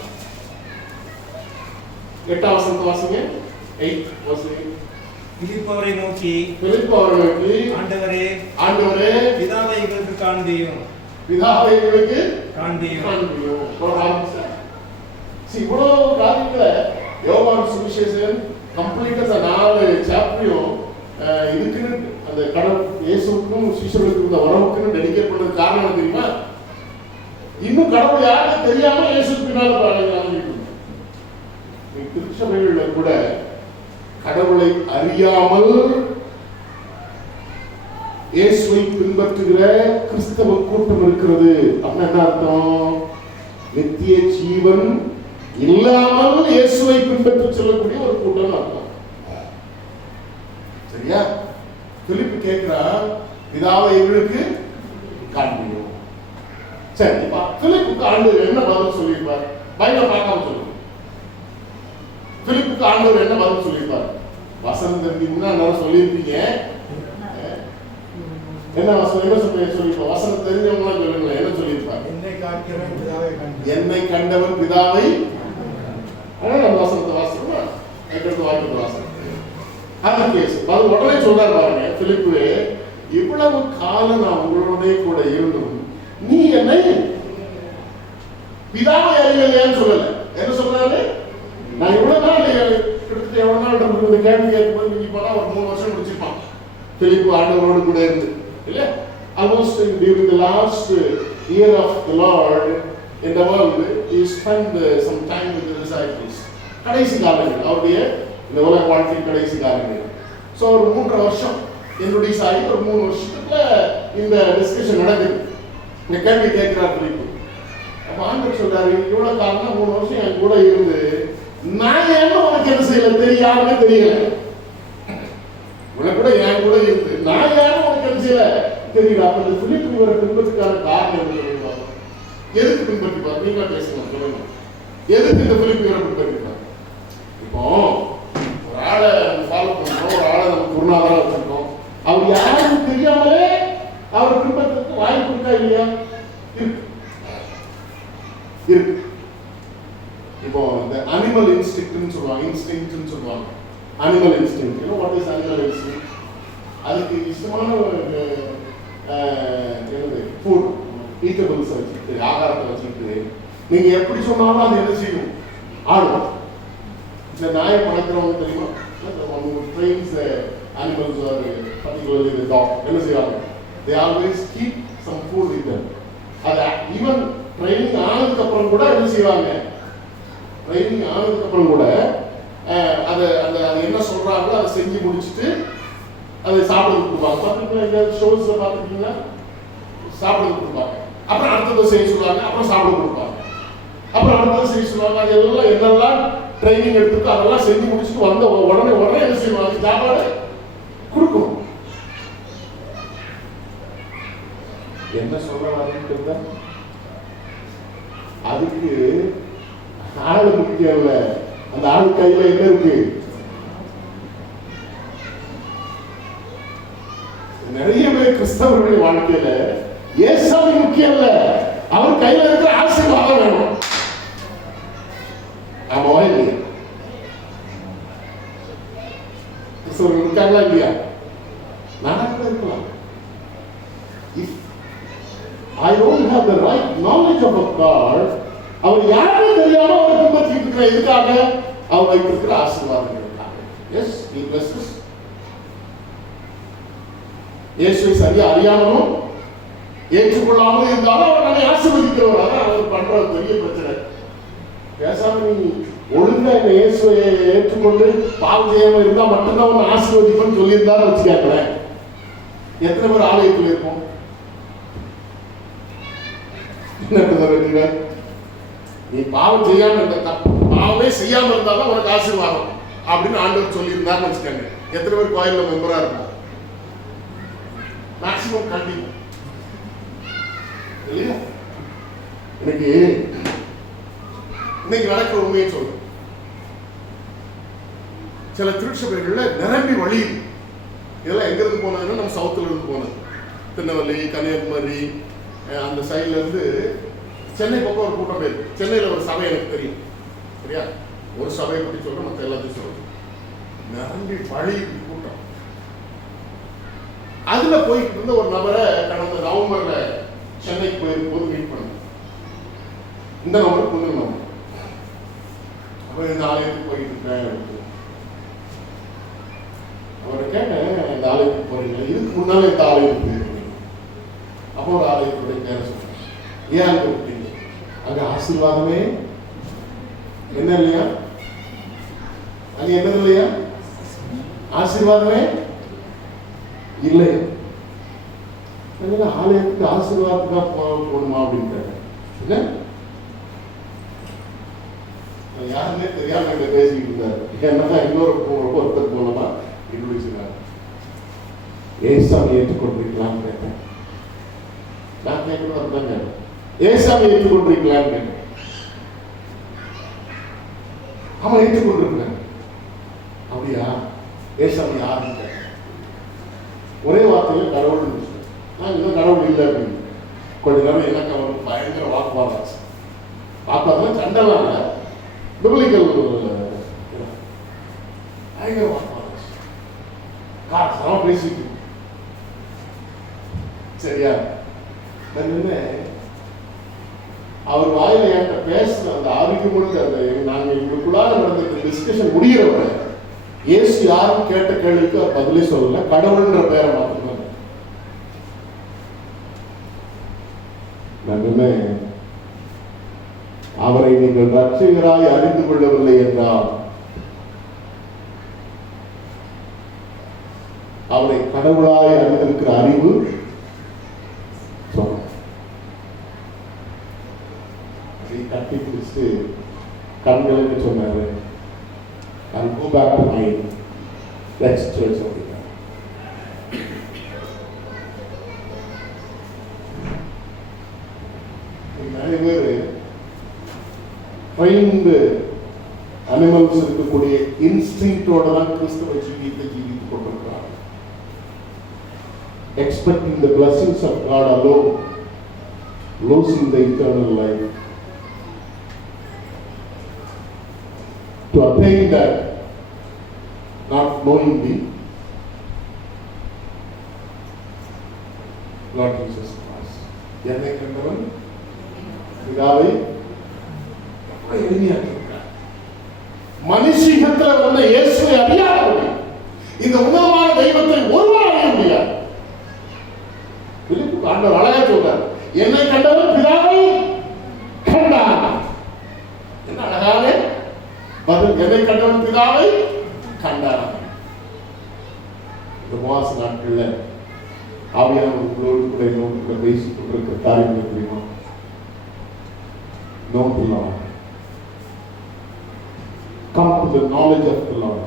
8ஆம் வசனத்தை வாசிங்க. 8 வாசிங்க. பிலிப்பு அவரை நோக்கி, ஆண்டவரே பிதாவை எங்களுக்கு காண்பியும். இவ்வளவு காரியங்களை யோவான் சுவிசேஷன் கம்ப்ளீட்டா 4 சாப்டரையும் இதுக்குன்னு அந்த கடவுள் இயேசுவுக்கும் சீஷர்களுக்கும் இந்த வரவுக்குன்னு டெடிகேட் பண்ணது காரணம் தெரியுமா? இன்னும் கடவுள் யாருன்னு தெரியாம இயேசு பின்னால பாருங்க. திருச்சபைகள்ல கூட கடவுளை அறியாமல் இயேசுவை பின்பற்றுகிற கிறிஸ்தவ கூட்டம் இருக்கிறது. அப்படின்னா என்ன அர்த்தம்? நித்திய ஜீவன் இல்லாமல் இயேசுவை பின்பற்றி சொல்லக்கூடிய ஒரு கூட்டம் அர்த்தம். சரியா? பிலிப்பு கேட்கிறார், பிதாவை எங்களுக்கு காண்பியும். சரி, இப்ப பிலிப்புக்கு ஆண்டவர் என்ன பதில் சொல்லியிருப்பார்? பைபிளை பார்க்காம சொல்லுங்க. பிலிப்புக்கு ஆண்டவர் என்ன பதில் சொல்லியிருப்பார்? வசனம் தெரிஞ்சீங்கன்னா நான் சொல்லியிருப்பீங்க. என்ன வசனம் என்ன சொல்லியிருப்பார்? வசனம் தெரிஞ்சவங்க சொல்லுங்களேன், என்ன சொல்லியிருப்பார்? என்னை கண்டவன் பிதாவை. அந்த வசனத்தை வாசனம் எங்களுக்கு வாய்ப்பு வாசனம். அந்த கேஸ் அது உடனே சொல்றாரு பாருங்க, பிலிப்பு, இவ்வளவு காலம் நான் உங்களோட கூட இருந்தும் நீ என்னை பிதாவை அறியலையான்னு சொல்லல. என்ன சொல்றாரு? நான் இவ்வளவு நாள் கிட்டத்தட்ட எவ்வளவு நாள் இந்த கேள்வி கேட்கும்போது நீங்க இப்பதான் ஒரு 3 வருஷம் முடிச்சிருப்பான் பிலிப்பு ஆண்டவரோடு கூட இருந்து, இல்ல? Almost during the last year of the Lord in the world, he spent some time with the disciples. கடைசி காலங்கள் அவருடைய இந்த உலக வாழ்க்கை கடைசி காலங்கள். ஸோ ஒரு 3.5 வருஷம் இன்ட்ரோடியூஸ் ஆகி ஒரு 3 வருஷத்துக்குள்ள இந்த டிஸ்கஷன் நடக்குது. இந்த கேள்வி கேட்கிறார் பிலிப்பு. அப்ப ஆண்டவர் சொல்றாரு, இவ்வளவு காலம் 3 வருஷம் என் கூட இருந்து நான் ஏன் உனக்கு என்ன செய்யல தெரியாமலே தெரியல. உனக்கு கூட என் கூட இருந்து நான் ஏன் உனக்கு என்ன செய்யல தெரியல. அப்ப இந்த பிலிப்பு இவரை பின்பற்றுக்கான காரணம் என்ன சொல்லுவாங்க? எதுக்கு பின்பற்றிப்பார்? நீங்களா பேசலாம், சொல்லுங்க. எதுக்கு இந்த பிலிப்பு இவரை பின்பற்றிப்பார்? இப்போ ஒரு ஆளை ஃபாலோ பண்றோம், ஒரு ஆளை நம்ம குருநாதரா வச்சிருக்கோம், அவர் யாருன்னு தெரியாமலே அவர் பின்பற்றதுக்கு வாய்ப்பு இருக்கா இல்லையா? இருக்கு. இப்போ இந்த அனிமல் இன்ஸ்டிங்க்ட்னு சொல்லுவாங்க, இன்ஸ்டிங்க்ட்னு சொல்லுவாங்க. Animal instinct, you know what is animal instinct? அதுக்கு இஷ்டமான என்னது ஃபுட் ஈட்டபிள்ஸ் வச்சுட்டு ஆகாரத்தை வச்சுட்டு நீங்க எப்படி சொன்னாலும் அது என்ன செய்யும்? ஆடும். இந்த நாயை பழக்கிறவங்க தெரியுமா? ட்ரெயின்ஸ் அனிமல்ஸ் ஆர் பர்டிகுலர்லி தி டாக் என்ன செய்வாங்க? they always keep some food with them. அது ஈவன் ட்ரைனிங் ஆனதுக்கு அப்புறம் கூட என்ன செய்வாங்க? ட்ரைனிங் ஆனதுக்கு அப்புறம் கூட அதை அந்த அது என்ன சொல்றாங்களோ அதை செஞ்சு முடிச்சுட்டு அதை சாப்பிடுறது கொடுப்பாங்க. பார்த்துருக்கீங்களா? இந்த ஷோஸ்ல பார்த்துருக்கீங்களா? சாப்பிடுறது கொடுப்பாங்க. அப்புறம் அடுத்தது செய்ய சொல்லுவாங்க, அப்புறம் சாப்பிட கொடுப்பாங்க, அப்புறம் அடுத்தது செய்ய சொல்லுவாங்க. அது எல்லாம் என்னெல்லாம் ட்ரைனிங் எடுத்துட்டு அதெல்லாம் செஞ்சு முடிச்சுட்டு வந்த உடனே என்ன செய்வாங்க? சாப்பாடு கொடுக்கணும். என்ன சொல்ற மாதிரி அதுக்கு ஆளு முக்கியம் இல்ல, அந்த ஆளு கையில என்ன இருக்கு? நிறைய பேர் கிறிஸ்தவர்களுடைய வாழ்க்கையில ஏசாமி முக்கியம் இல்ல, அவர் கையில இருக்கிற ஆசீர்வாதம் வேணும். ஆமா இல்லையா? கிறிஸ்தவர்கள் இருக்காங்களா இல்லையா? நானா கூட இருக்கலாம். If I don't have the right knowledge of a God, அவர் யாருமே தெரியாம அவர் பின்பற்றிட்டு இருக்கிற எதுக்காக? அவர் வைத்திருக்கிற ஆசீர்வாதங்களுக்காக. Yes, he blesses. இயேசுவை சரியா அறியாமலும் ஏற்றுக்கொள்ளாமல் இருந்தாலும் அவர் நம்மை ஆசீர்வதிக்கிறவர். அதான் அவர் பண்ற பெரிய பிரச்சனை. பேசாம நீ ஒழுங்கா இந்த இயேசுவை ஏற்றுக்கொண்டு பாவம் செய்யாம இருந்தா மட்டும்தான் உன்னை ஆசீர்வதிப்பன்னு சொல்லியிருந்தாரு வச்சுக்காங்களேன். எத்தனை பேர் ஆலயத்தில் இருப்போம்? நீ பாவம் செய்யாம இருந்த பாவமே செய்யாம இருந்தாலும் உனக்கு ஆசீர்வாதம் அப்படின்னு ஆண்டவர் சொல்லி இருந்தாருன்னு வச்சுக்கோங்க. எத்தனை பேர் கோயில்ல மெம்பரா இருக்கும்? மேக்சிமம் கண்டிப்பா இல்லையா? இன்னைக்கு நடக்கிற உண்மையை சொல்றேன். சில திருச்சபைகள்ல நிரம்பி வழியுது. இதெல்லாம் எங்க இருந்து போனதுன்னா நம்ம சவுத்துல இருந்து போனது. திருநெல்வேலி, கன்னியாகுமரி அந்த சைட்ல இருந்து சென்னை பக்கம் ஒரு கூட்டம் போயிருக்கு. சென்னையில ஒரு சபை எனக்கு தெரியும், சரியா? ஒரு சபையை பற்றி சொல்றேன், மற்ற எல்லாத்தையும் சொல்றேன். நிரம்பி வழியுது கூட்டம். அதுல போயிட்டு இருந்த ஒரு நபரை கடந்த நவம்பர்ல சென்னைக்கு போயிருக்கும் போது மீட் பண்ண. இந்த நபர் புது நபர். அப்ப இந்த ஆலயத்துக்கு போயிட்டு இருக்கேன். அவரை கேட்டேன், இந்த ஆலயத்துக்கு போறீங்க? இதுக்கு முன்னால இந்த ஆலயத்துக்கு போயிருக்கீங்க? அப்போ ஒரு ஆலயத்துடைய பேர சொல்றேன். ஏன் அங்க விட்டீங்க? அங்க ஆசீர்வாதமே என்ன இல்லையா? அங்க என்ன இல்லையா? ஆசீர்வாதமே இல்லை. ஆலயத்துக்கு ஆசீர்வாதத்துக்கு போகணுமா அப்படின்னு கேட்டேன். யாருமே தெரியாம கிட்ட பேசிக்கிட்டு இருந்தாரு. என்னன்னா இன்னொரு ஒருத்தர் மூலமா இன்ட்ரோடியூஸ் ஏசாமி ஏற்றுக்கொண்டிருக்கலாம்னு கேட்டேன். நான் கேட்கணும் அதுதாங்க, ஏசாமி ஏற்றுக்கொண்டிருக்கலாம்னு கேட்டேன். அவன் ஏற்றுக்கொண்டிருக்கிறேன். அப்படியா? ஏசாமி யாருன்னு கேட்டேன். ஒரே வார்த்தையில கடவுள். நான் இன்னும் கடவுள் இல்லை அப்படின்னு. கொஞ்ச நேரம் எனக்கு அவனுக்கு பயங்கர வாக்குவாதம். வாக்குவாதம் சண்டெல்லாம் இல்லை, பிப்ளிக்கல் பயங்கர வாக்குவாதம். சம பேசிட்டு சரியா? அவர் வாயில என்கிட்ட பேசுற அந்த ஆர்கியூமெண்ட், அந்த நாங்க எங்களுக்குள்ளார நடந்த டிஸ்கஷன் முடிகிறவரை இயேசு யாரும் கேட்ட கேள்விக்கு அவர் பதிலே சொல்லல, கடவுள்ன்ற பேரை மாத்திரம். நன்மை, அவரை நீங்கள் ரட்சகராய் அறிந்து கொள்ளவில்லை என்றால் அவரை கடவுளாய் அறிந்திருக்கிற அறிவு கட்டி பிடிச்சு கண்களுக்கு சொன்னாரு, I'll go back to my next church அப்படின்னா. நிறைய பேர் ட்ரைன்டு அனிமல்ஸ் இருக்கக்கூடிய இன்ஸ்டிங்க்டோட தான் கிறிஸ்தவ ஜீவித்து கொண்டிருக்கிறார். Expecting the blessings of God alone, losing the eternal life. To attain that, not knowing the Lord Jesus Christ. என்னை கண்டவன் பிதாவை எளிமையாக இருக்கிறார். மனுஷீகத்தில் வந்த இயேசுவை அறியாதவர்கள் இந்த உன்னதமான தெய்வத்தை ஒருவர் அறிய முடியாது. பிலிப்பு ஆண்டவர் அழகா சொல்றார், என்னை கண்டவன் பிதாவை கண்டான். என்ன அழகான பதில், என்னை கண்டவன் பிதாவை கண்டான். இந்த மாச நாட்கள்ல ஆவியானவர் உங்களோடு கூட என்னோடு கூட பேசிக் கொண்டிருக்கிற காரியங்கள் தெரியுமா? Know the Lord. Come to the knowledge of the Lord.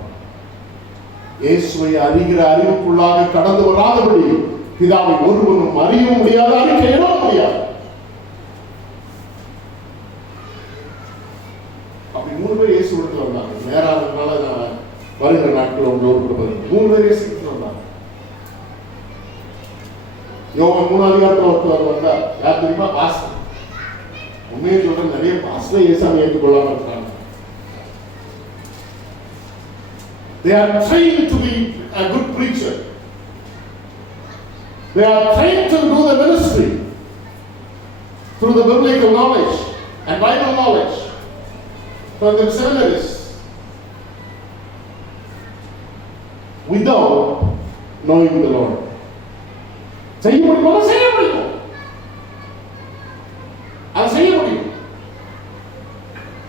இயேசுவை அறிகிற அறிவுக்குள்ளாக கடந்து வராதபடி பிதாவை ஒருவனும் அறிய முடியாது, அறிக்கையிட முடியாது. அப்படி 3 பேர் இயேசு இடத்துல வந்தாங்க. நேராதனால நான் வருகிற நாட்கள் உங்களோடு கூட 3 பேர் இயேசு இடத்துல வந்தாங்க. யோவான் 3 அதிகாரத்துல ஒருத்தர் வந்தா, யார் தெரியுமா? பாஸ்டர். உண்மையை சொல்ற நிறைய பாஸ்டர் இயேசுவை ஏற்றுக்கொள்ளாம இருக்காங்க. They are trained to be a good preacher. They are trained to do the ministry through the biblical knowledge and Bible knowledge from the seminaries, without knowing the Lord. செய்ய முடியுமா? செய்ய முடியும். அது செய்ய முடியும்.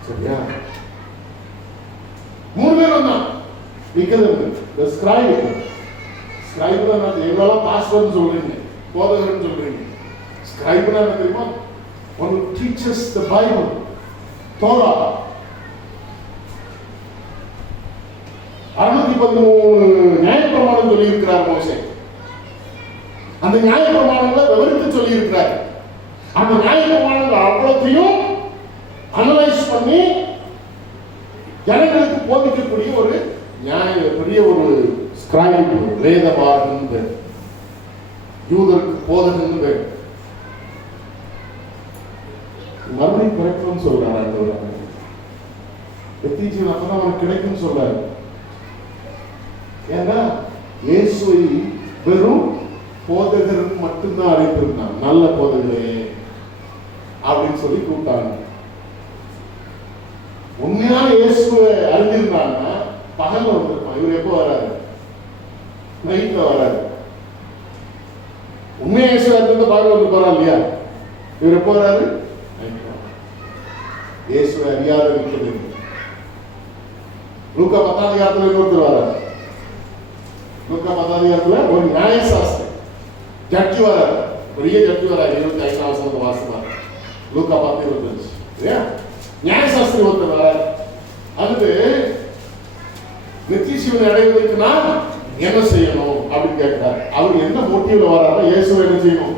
சரியா? 3 பேர் வந்தாங்க. The scribe தான் எவ்வளவு பாஸ்டர்னு சொல்றீங்க, போதகர்னு சொல்றீங்க. ஸ்கிரைப்னா என்ன தெரியுமா? one who teaches the Bible, Torah. 613 நியாயப்பிரமாணம் சொல்லி இருக்கிறார் மோசே. அந்த நியாயப்பிரமாணங்களை விவரித்து சொல்லி இருக்கிறார். அந்த நியாயப்பிரமாணங்கள் அவ்வளத்தையும் அனலைஸ் பண்ணி ஜனங்களுக்கு போதிக்கக்கூடிய ஒரு பெரிய ஒரு ஸ்கிரைப், வேதபாரகன், யூதருக்கு போதகன். மறுபடியும் கிடைக்கும்னு சொல்றாரு. ஆண்டவர் எத்தீஜன் அப்பதான் அவனுக்கு கிடைக்கும் சொல்றாரு. ஏன்னா இயேசுவை வெறும் போதகருக்கு மட்டும்தான் அறிந்திருந்தான். நல்ல போதகரே அப்படின்னு சொல்லி கூப்பிட்டாங்க. உண்மையான இயேசுவை அறிஞ்சிருந்தாங்கன்னா பகல்ல வந்திருப்பான். இவர் எப்போ வராரு? நைட்ல வராரு. உண்மையா இயேசு அறிந்த பகல் வந்து போறா இல்லையா? இவர் எப்போ வராரு? இயேசுவை அறியாத இருக்கிறது. லூக்கா 10 அதிகாரத்துல இன்னொருத்தர் வராரு. லூக்கா 10 அதிகாரத்துல ஒரு நியாயசாஸ்திரி ஜட்ஜி வராரு. பெரிய ஜட்ஜி வராரு. 25 வாசம் வாசிப்பாரு. லூக்கா 10:25. நியாயசாஸ்திரி ஒருத்தர் வராரு. அது நித்திய ஜீவனை அடைவதற்கு நான் என்ன செய்யணும் அப்படின்னு கேட்கிறார். அவர் என்ன மோட்டிவ்ல வர்றாரோ இயேசுவை என்ன செய்யணும்?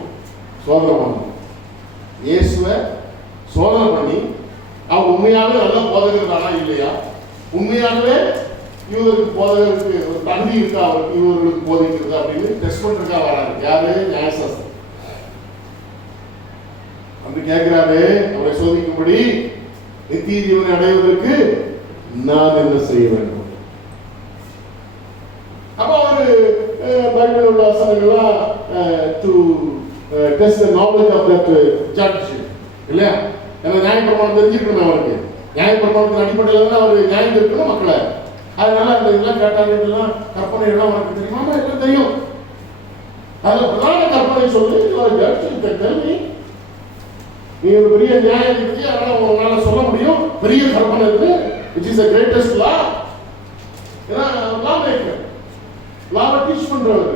சோதனை பண்ணணும். இயேசுவை சோதனை பண்ணி அவர் உண்மையாகவே நல்ல போதகர் தானா இல்லையா, உண்மையாகவே இவருக்கு போதகருக்கு ஒரு தகுதி இருக்கா, அவருக்கு இவர்களுக்கு போதிக்கிறது அப்படின்னு டெஸ்ட் பண்றதுக்கா வராரு. யாரு? நியாயசாஸ்திரம். அப்படி கேட்கிறாரு, அவரை சோதிக்கும்படி நித்திய ஜீவனை அடைவதற்கு நான் என்ன செய்ய வேண்டும்? அப்ப அவரு பைபிள் உள்ள வசனங்கள்லாம் to test the knowledge of that judge இல்லையா? ஏன்னா நியாயப்பிரமாணம் தெரிஞ்சிருக்கணும் அவருக்கு. நியாயப்பிரமாணத்தின் அடிப்படையில் தான் அவர் நியாயம் இருக்கணும் மக்களை. அதனால அந்த இதெல்லாம் கேட்டாங்க, இதெல்லாம் கற்பனை எல்லாம் உனக்கு தெரியுமா? எல்லாம் தெரியும். அதுல பிரதான கற்பனை சொல்லி ஒரு ஜட்ஜ் கேள்வி, நீ ஒரு பெரிய நியாயாதிபதி, அதனால உங்களால சொல்ல முடியும் பெரிய கற்பனை இருக்கு, which is the greatest law. ஏன்னா லா மேக்கர், லாவை டீச் பண்றவர்,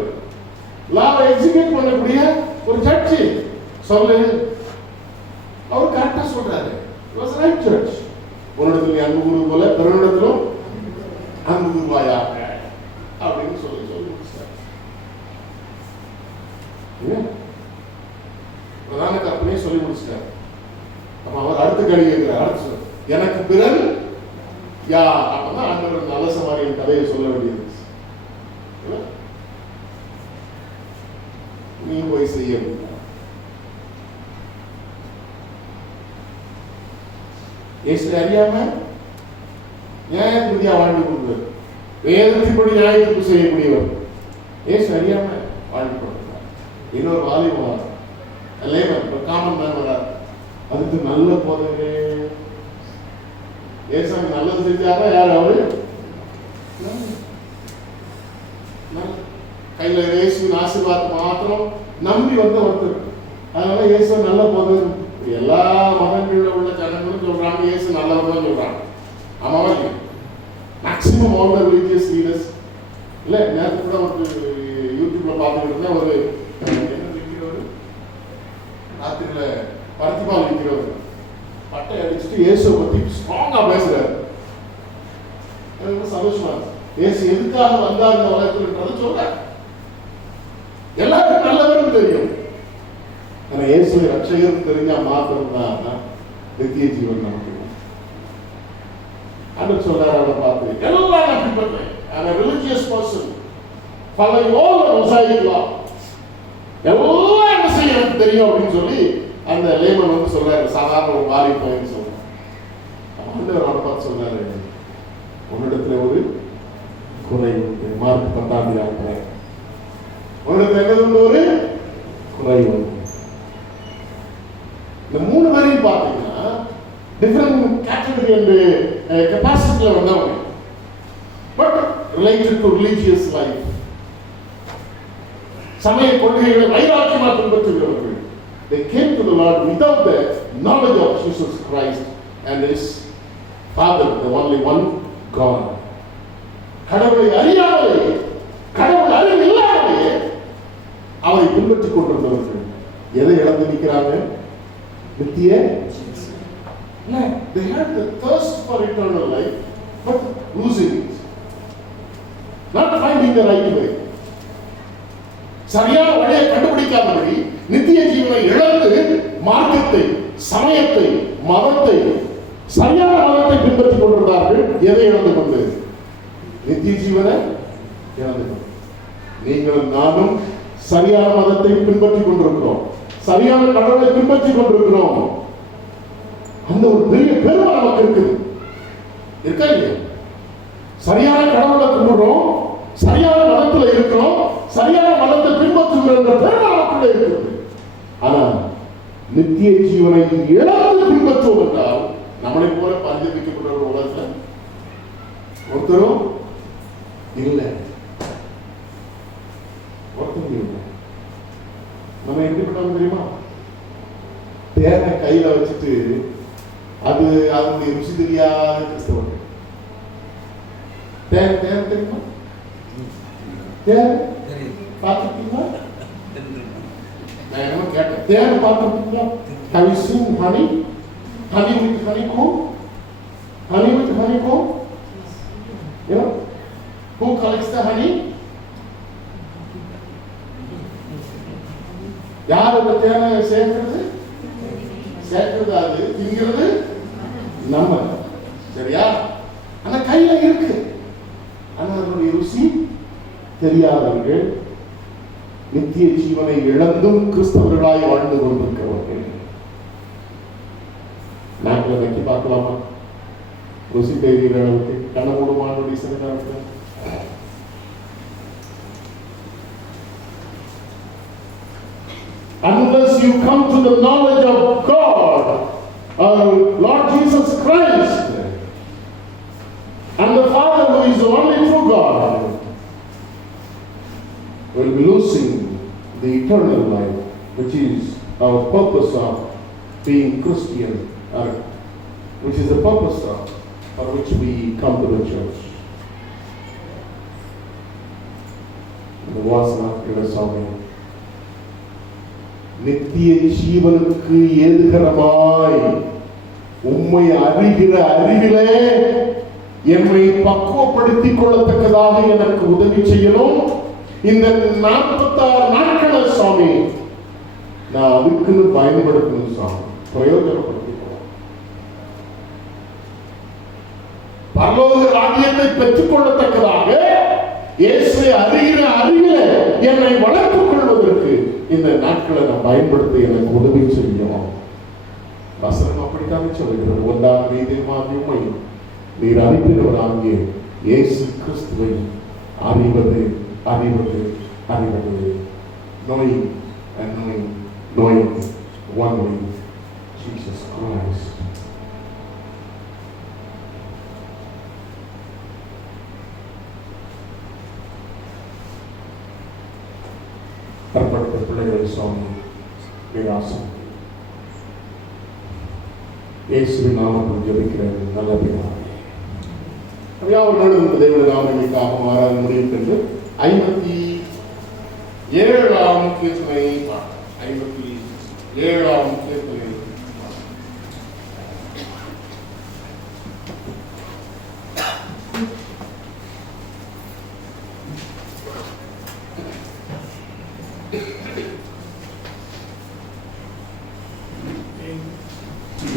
லாவை எக்ஸிக்யூட் பண்ணக்கூடிய ஒரு ஜட்ஜி சொல்லு. அவர் கரெக்டா சொல்றாரு. It was right judge. உன்னிடத்தில் நீ அன்பு கூறுவது போல பிறனிடத்திலும் அன்பு கூறுவாயாக அப்படின்னு சொல்லி முடிச்சார். பிரதான கற்பனையை சொல்லி முடிச்சிட்டார். அப்ப அவர் அடுத்த கேள்வி கேட்கிறார். அடுத்து எனக்கு பிறன் யார்? அப்பதான் ஆண்டவர் நல்ல சமாரியன் கதையை சொல்ல வேண்டியது. நீ போய் செய்ய இயேசு அறியாம நியாயத்திற்குரிய வாழ்ந்து கொண்டு வேதத்தின்படி நியாயத்திற்கு செய்யக்கூடியவர் இயேசு அறியாம வாழ்ந்து கொண்டிருக்கிறார். இன்னொரு வாலிபம் லேமன், ஒரு காமன் மேன் வரார். அதுக்கு நல்ல போதகரே, ஏசாமி நல்லது செஞ்சாரா? யார் அவரு? கையில இயேசுவின் ஆசீர்வாதத்தை மாத்திரம் நம்பி வந்த ஒருத்தர். அதனால இயேசு நல்ல போதகர். எல்லா மதங்களில் உள்ள ஜனங்களும் சொல்றாங்க இயேசு நல்லவர் தான் சொல்றாங்க. ஆமாவா இல்லையா? Maximum all the religious leaders இல்ல. நேரத்து கூட ஒரு யூடியூப்ல பார்த்துக்கிட்டு இருந்தேன். ஒரு என்ன விற்கிறவர், ராத்திரியில பருத்திப்பால் விற்கிறவர் பட்டை அடிச்சுட்டு இயேசுவை பத்தி ஸ்ட்ராங்கா பேசுறாரு. சந்தோஷமா இயேசு எதுக்காக வந்தார் இந்த உலகத்துலன்றத சொல்றாரு. எல்லாருக்கும் நல்லவரும் தெரியும். ஆனா இயேசுவை ரட்சகர் தெரிஞ்சா மாத்திரம் தான் நித்திய ஜீவன் நமக்கு. அன்று சொல்றாரு, அவரை பார்த்து எல்லாம் நான் பின்பற்றேன். I'm a religious person following all the Mosaic law. எல்லாம் என்ன செய்ய எனக்கு தெரியும் அப்படின்னு சொல்லி அந்த லேமன் வந்து சொல்றாரு. சாதாரண ஒரு வாலிபன் சொல்றாரு. ஆண்டவர் அவரை பார்த்து சொல்றாரு, உன்னிடத்துல ஒரு குறை உண்டு. மார்க் 10 உன்னிடத்துல என்ன ஒரு குறை உண்டு. இந்த மூணு பேரையும் பார்த்தீங்கன்னா டிஃபரெண்ட் கேட்டகரி அண்ட் கெப்பாசிட்டியில வந்தவங்க. But related to religious life, சமய கொள்கைகளை வைராக்கியமாக பின்பற்றுகிறவர்கள். They came to the Lord without the knowledge of Jesus Christ and His Father, the only one God. கடவுளை அறியாமலே, கடவுள் அறிவு இல்லாமலே அவரை பின்பற்றிக் கொண்டிருந்தவர்கள் எதை இழந்து நிற்கிறாங்க? நித்திய. They had the thirst for eternal life, but losing it, not finding the right way. சரியான வழியை கண்டுபிடிக்காதபடி நித்திய ஜீவனை இழந்து மார்க்கத்தை, சமயத்தை, மதத்தை, சரியான மதத்தை பின்பற்றிக் கொண்டிருந்தார்கள். எதை இழந்து கொண்டு? நித்திய ஜீவனை இழந்து கொண்டு. நீங்கள் நானும் சரியான மதத்தை பின்பற்றிக் கொண்டிருக்கிறோம், சரியான கடவுளை பின்பற்றிக் கொண்டிருக்கிறோம். அந்த ஒரு பெரிய பெருமை நமக்கு இருக்குது. இருக்கா இல்லையா? சரியான கடவுளை கும்பிடுறோம், சரியான மதத்தில் இருக்கிறோம், சரியான மதத்தை பின்பற்றுகிற பெருமை நமக்குள்ள இருக்கிறது. ஆனா நித்திய ஜீவனை இழந்து பின்பற்றுவோம் என்றால் நம்மளை போல பரிதவிக்கப்பட்ட ஒரு உலகத்தில் ஒருத்தரும் இல்லை. ஒருத்தரும் இல்லை. நம்ம எப்படிப்பட்டவங்க தெரியுமா? தேனை கையில வச்சுட்டு அது அதனுடைய ருசி தெரியாத கிறிஸ்தவர்கள். தேன் தேன் தெரியுமா? தேன் பார்த்துருக்கீங்களா? நான் என்ன கேட்டேன், தேன் பார்த்துருக்கீங்களா? Have you seen honey? Honey with honeycomb? Honey with honeycomb? collects the honey? யார் அந்த தேனை சேர்க்கிறது? சேர்க்கிறது அது, திங்கிறது நம்ம. சரியா? ஆனா கையில இருக்கு, ஆனா அதனுடைய ருசி தெரியாதவர்கள், நித்திய ஜீவனை இழந்தும் கிறிஸ்தவர்களாய் வாழ்ந்து கொண்டிருக்கிறவர்கள். நாட்டில் வைக்க பார்க்கலாமா? ருசி தெரிகிற அளவுக்கு கண்ண மூடுமானுடைய சில நேரத்தில் unless you come to the knowledge of God, Lord Jesus Christ, and the Father who is the only true God, will be losing the eternal life, which is our purpose of being Christian, which is the purpose for which we come to the church. The Vasana கிரசாமி நித்திய ஜீவனுக்கு ஏதுகரமாய் உம்மை அறிகிற அறிவிலே என்னை பக்குவப்படுத்திக் கொள்ளத்தக்கதாக எனக்கு உதவி செய்யணும். இந்த 46 நாட்கள சுவாமி நான் அதுக்குன்னு பயன்படுத்தணும் சுவாமி, பிரயோஜனப்படுத்திக்கணும். பரலோக ராஜ்யத்தை பெற்றுக் கொள்ளத்தக்கதாக இயேசுவை அறிகிற அறிவில என்னை வளர்த்துக் கொள்வதற்கு இந்த நாட்களை நான் பயன்படுத்த எனக்கு உதவி செய்யும். வசனம் அப்படித்தானே சொல்லுகிறது. ஒன்றாம் நீதிமாகியுமை நீர் அனுப்பினவராகிய இயேசு கிறிஸ்துவை அறிவது அறிவது அறிவது. knowing and knowing only Jesus Christ. கற்படுத்த பிள்ளைகள் சுவாமி விலாசம் இயேசுவின் நாமத்தில் ஜெபிக்கிறேன் நல்ல பிதாவே. அவர்களோடு தேவனுடைய நாமத்திற்காக மாறாத முடிவு 57ஆம் கீர்த்தனை 57ஆம் கீர்த்தனை.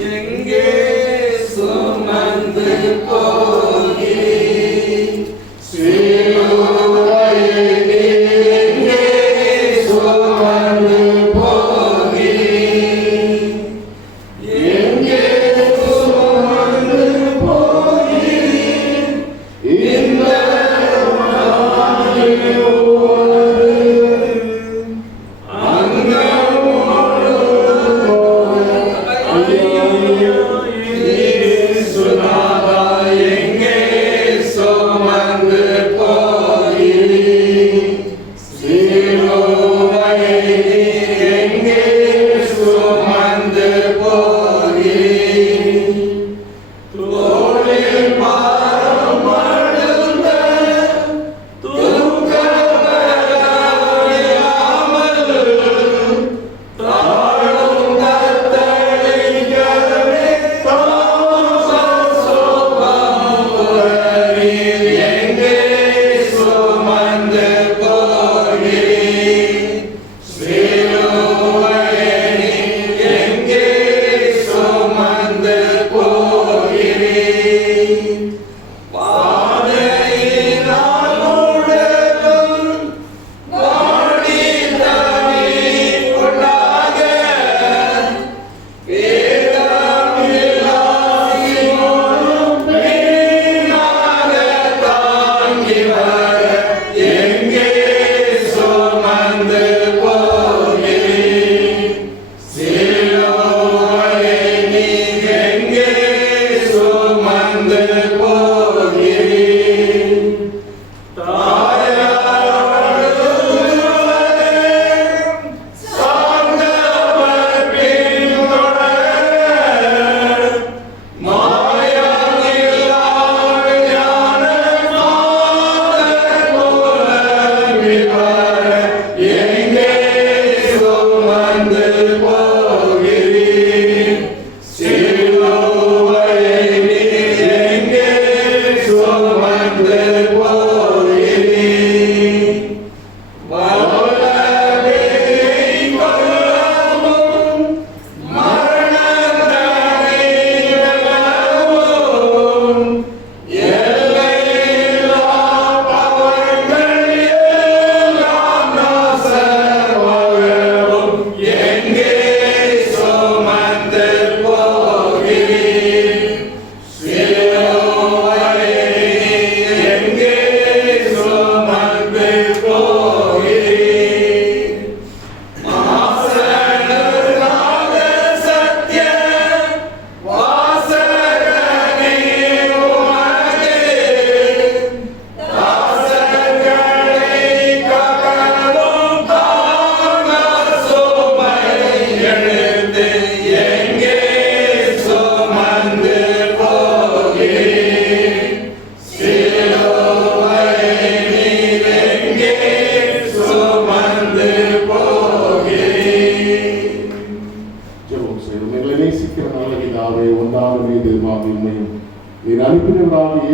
எங்கே சுமந்து போகி சுமந்து போகிறேன்.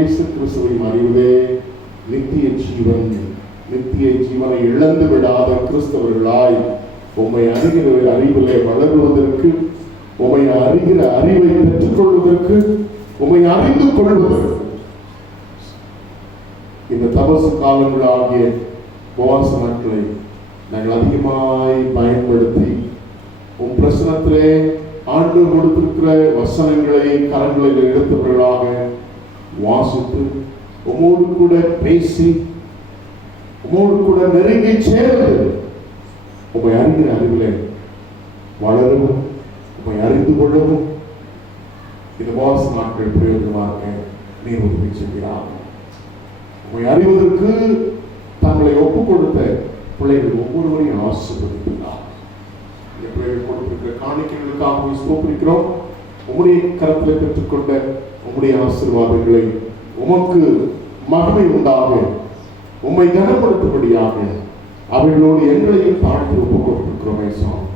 இயேசு கிறிஸ்துவை அறிவதே நித்திய ஜீவன். நித்திய ஜீவனை இழந்து விடாத கிறிஸ்தவர்களாய் உம்மை அறிகிற அறிவிலே வளருவதற்கு, உம்மை அறிகிற அறிவை பெற்றுக்கொள்வதற்கு, உம்மை அறிந்து கொள்வதற்கு இந்த தபசு காலங்களாகிய உபவாச நாட்களை நாங்கள் அதிகமாய் பயன்படுத்தி உம் பிரசனத்திலே ஆண்டு கொடுத்திருக்கிற வசனங்களை கரங்களில் எடுத்தவர்களாக வாசித்து உமோடு கூட பேசி உமோடு கூட நெருங்கி சேர்ந்து உம்மை அறிகிற அறிவிலே வளரவும், உம்மை அறிந்து கொள்ளவும் இந்த உபவாச நாட்கள் பிரயோஜனமாக நீர் உதவி செய்கிறார். உம்மை அறிவதற்கு தங்களை ஒப்புக் கொடுத்த பிள்ளைகள் ஒவ்வொருவரையும் ஆசீர்வதிக்கிறார். இந்த பிள்ளைகள் கொடுத்திருக்கிற காணிக்கைகளுக்காக ஸ்தோத்திரிக்கிறோம். உம்முடைய கரத்தில் பெற்றுக்கொண்ட உம்முடைய ஆசீர்வாதங்களை உமக்கு மகிமை உண்டாக, உம்மை கனப்படுத்தும்படியாக அவர்களோடு எங்களையும் தாழ்த்தி ஒப்புக் கொடுத்திருக்கிறோமே சாமி.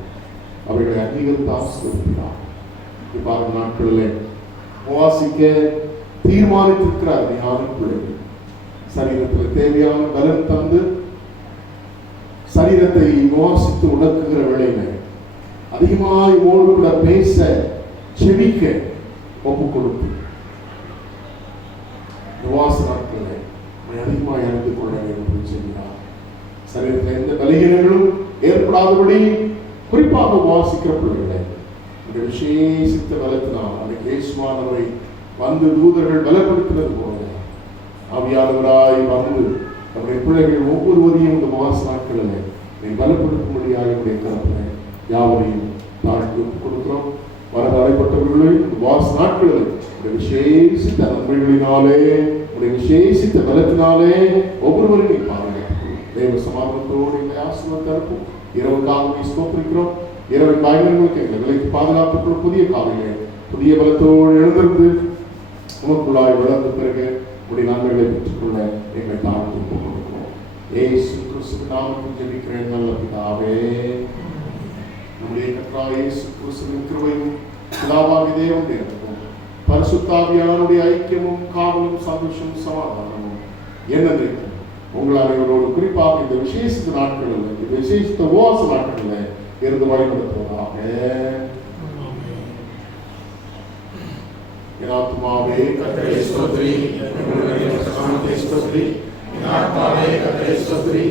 அவர்களை அங்கீகரித்து ஆசீர்வதிக்கிறார். இவ்வாறு நாட்களிலே உபவாசிக்க தீர்மானித்திருக்கிற அருமையான பிள்ளைகள் சரீரத்தில் தேவையான பலன் தந்து சரீரத்தை உபவாசித்து உணர்த்துகிற வேளையில அதிகமாய் ஓடு கூட பேச செவிக்க ஒப்புக் கொடுத்து உபவாச நாட்களை அதிகமாக அறிந்து கொள்ள வேண்டும் செய்கிறார். சரீரத்தில் எந்த பலகீனங்களும் ஏற்படாதபடி குறிப்பாக உபவாசிக்கிற பிள்ளைகளை இந்த விசேஷித்த பலத்தினால் அந்த இயேசுவானவரை வந்து தூதர்கள் பலப்படுத்தினது போல ஆவியானவராய் வந்து நம்முடைய பிள்ளைகள் ஒவ்வொருவரையும் இந்த உபவாச நாட்களில் நீ பலப்படுத்தும்படியாக உடைய கருத்தை யாவரையும் தாழ்த்தி ஒப்புக் கொடுக்கிறோம். வர அறைப்பட்டவர்களை உபவாச நாட்களில் உடைய விசேஷித்த நன்மைகளினாலே, உடைய விசேஷித்த பலத்தினாலே ஒவ்வொருவரையும் நீ பாதுகாத்துக்கொள்ளும். தேவ சமாதானத்தோடு எங்களை ஆசீர்வாதத்தை அனுப்பும். இரவுக்காக ஸ்தோத்திரிக்கிறோம். இரவு பயணங்களுக்கு எங்களை விலைக்கு பாதுகாத்துக்கொள்ள புதிய காலையிலே புதிய பலத்தோடு எழுந்திருந்து உமக்குள்ளாய் வளர்ந்த பிறகு உடைய நன்மைகளை பெற்றுக்கொள்ள எங்களை தாழ்த்தி ஒப்புக் கொடுக்கிறோம். இயேசு கிறிஸ்துவின் நாமத்தில் ஜெபிக்கிறேன் நல்ல பிதாவே. நம்முடைய கர்த்தராகிய இயேசு கிறிஸ்துவின் கிருபையும் பிதாவாகிய தேவனுடைய அன்பும் பரிசுத்த ஆவியானவருடைய ஐக்கியமும் காவலும் சந்தோஷமும் சமாதானமும் என்னென்றைக்கும் உங்கள் அனைவரோடு குறிப்பாக இந்த விசேஷித்த நாட்களில், இந்த விசேஷித்த உபவாச நாட்களில் இருந்து வழிபடுத்துவதாக. என் ஆத்துமாவே கர்த்தரை ஸ்தோத்திரி, என்னுடைய ஸ்தோத்திரி, என் ஆத்மாவே கர்த்தரை ஸ்தோத்திரி,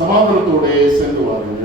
சமாதானத்தோட சென்று வாருங்கள்.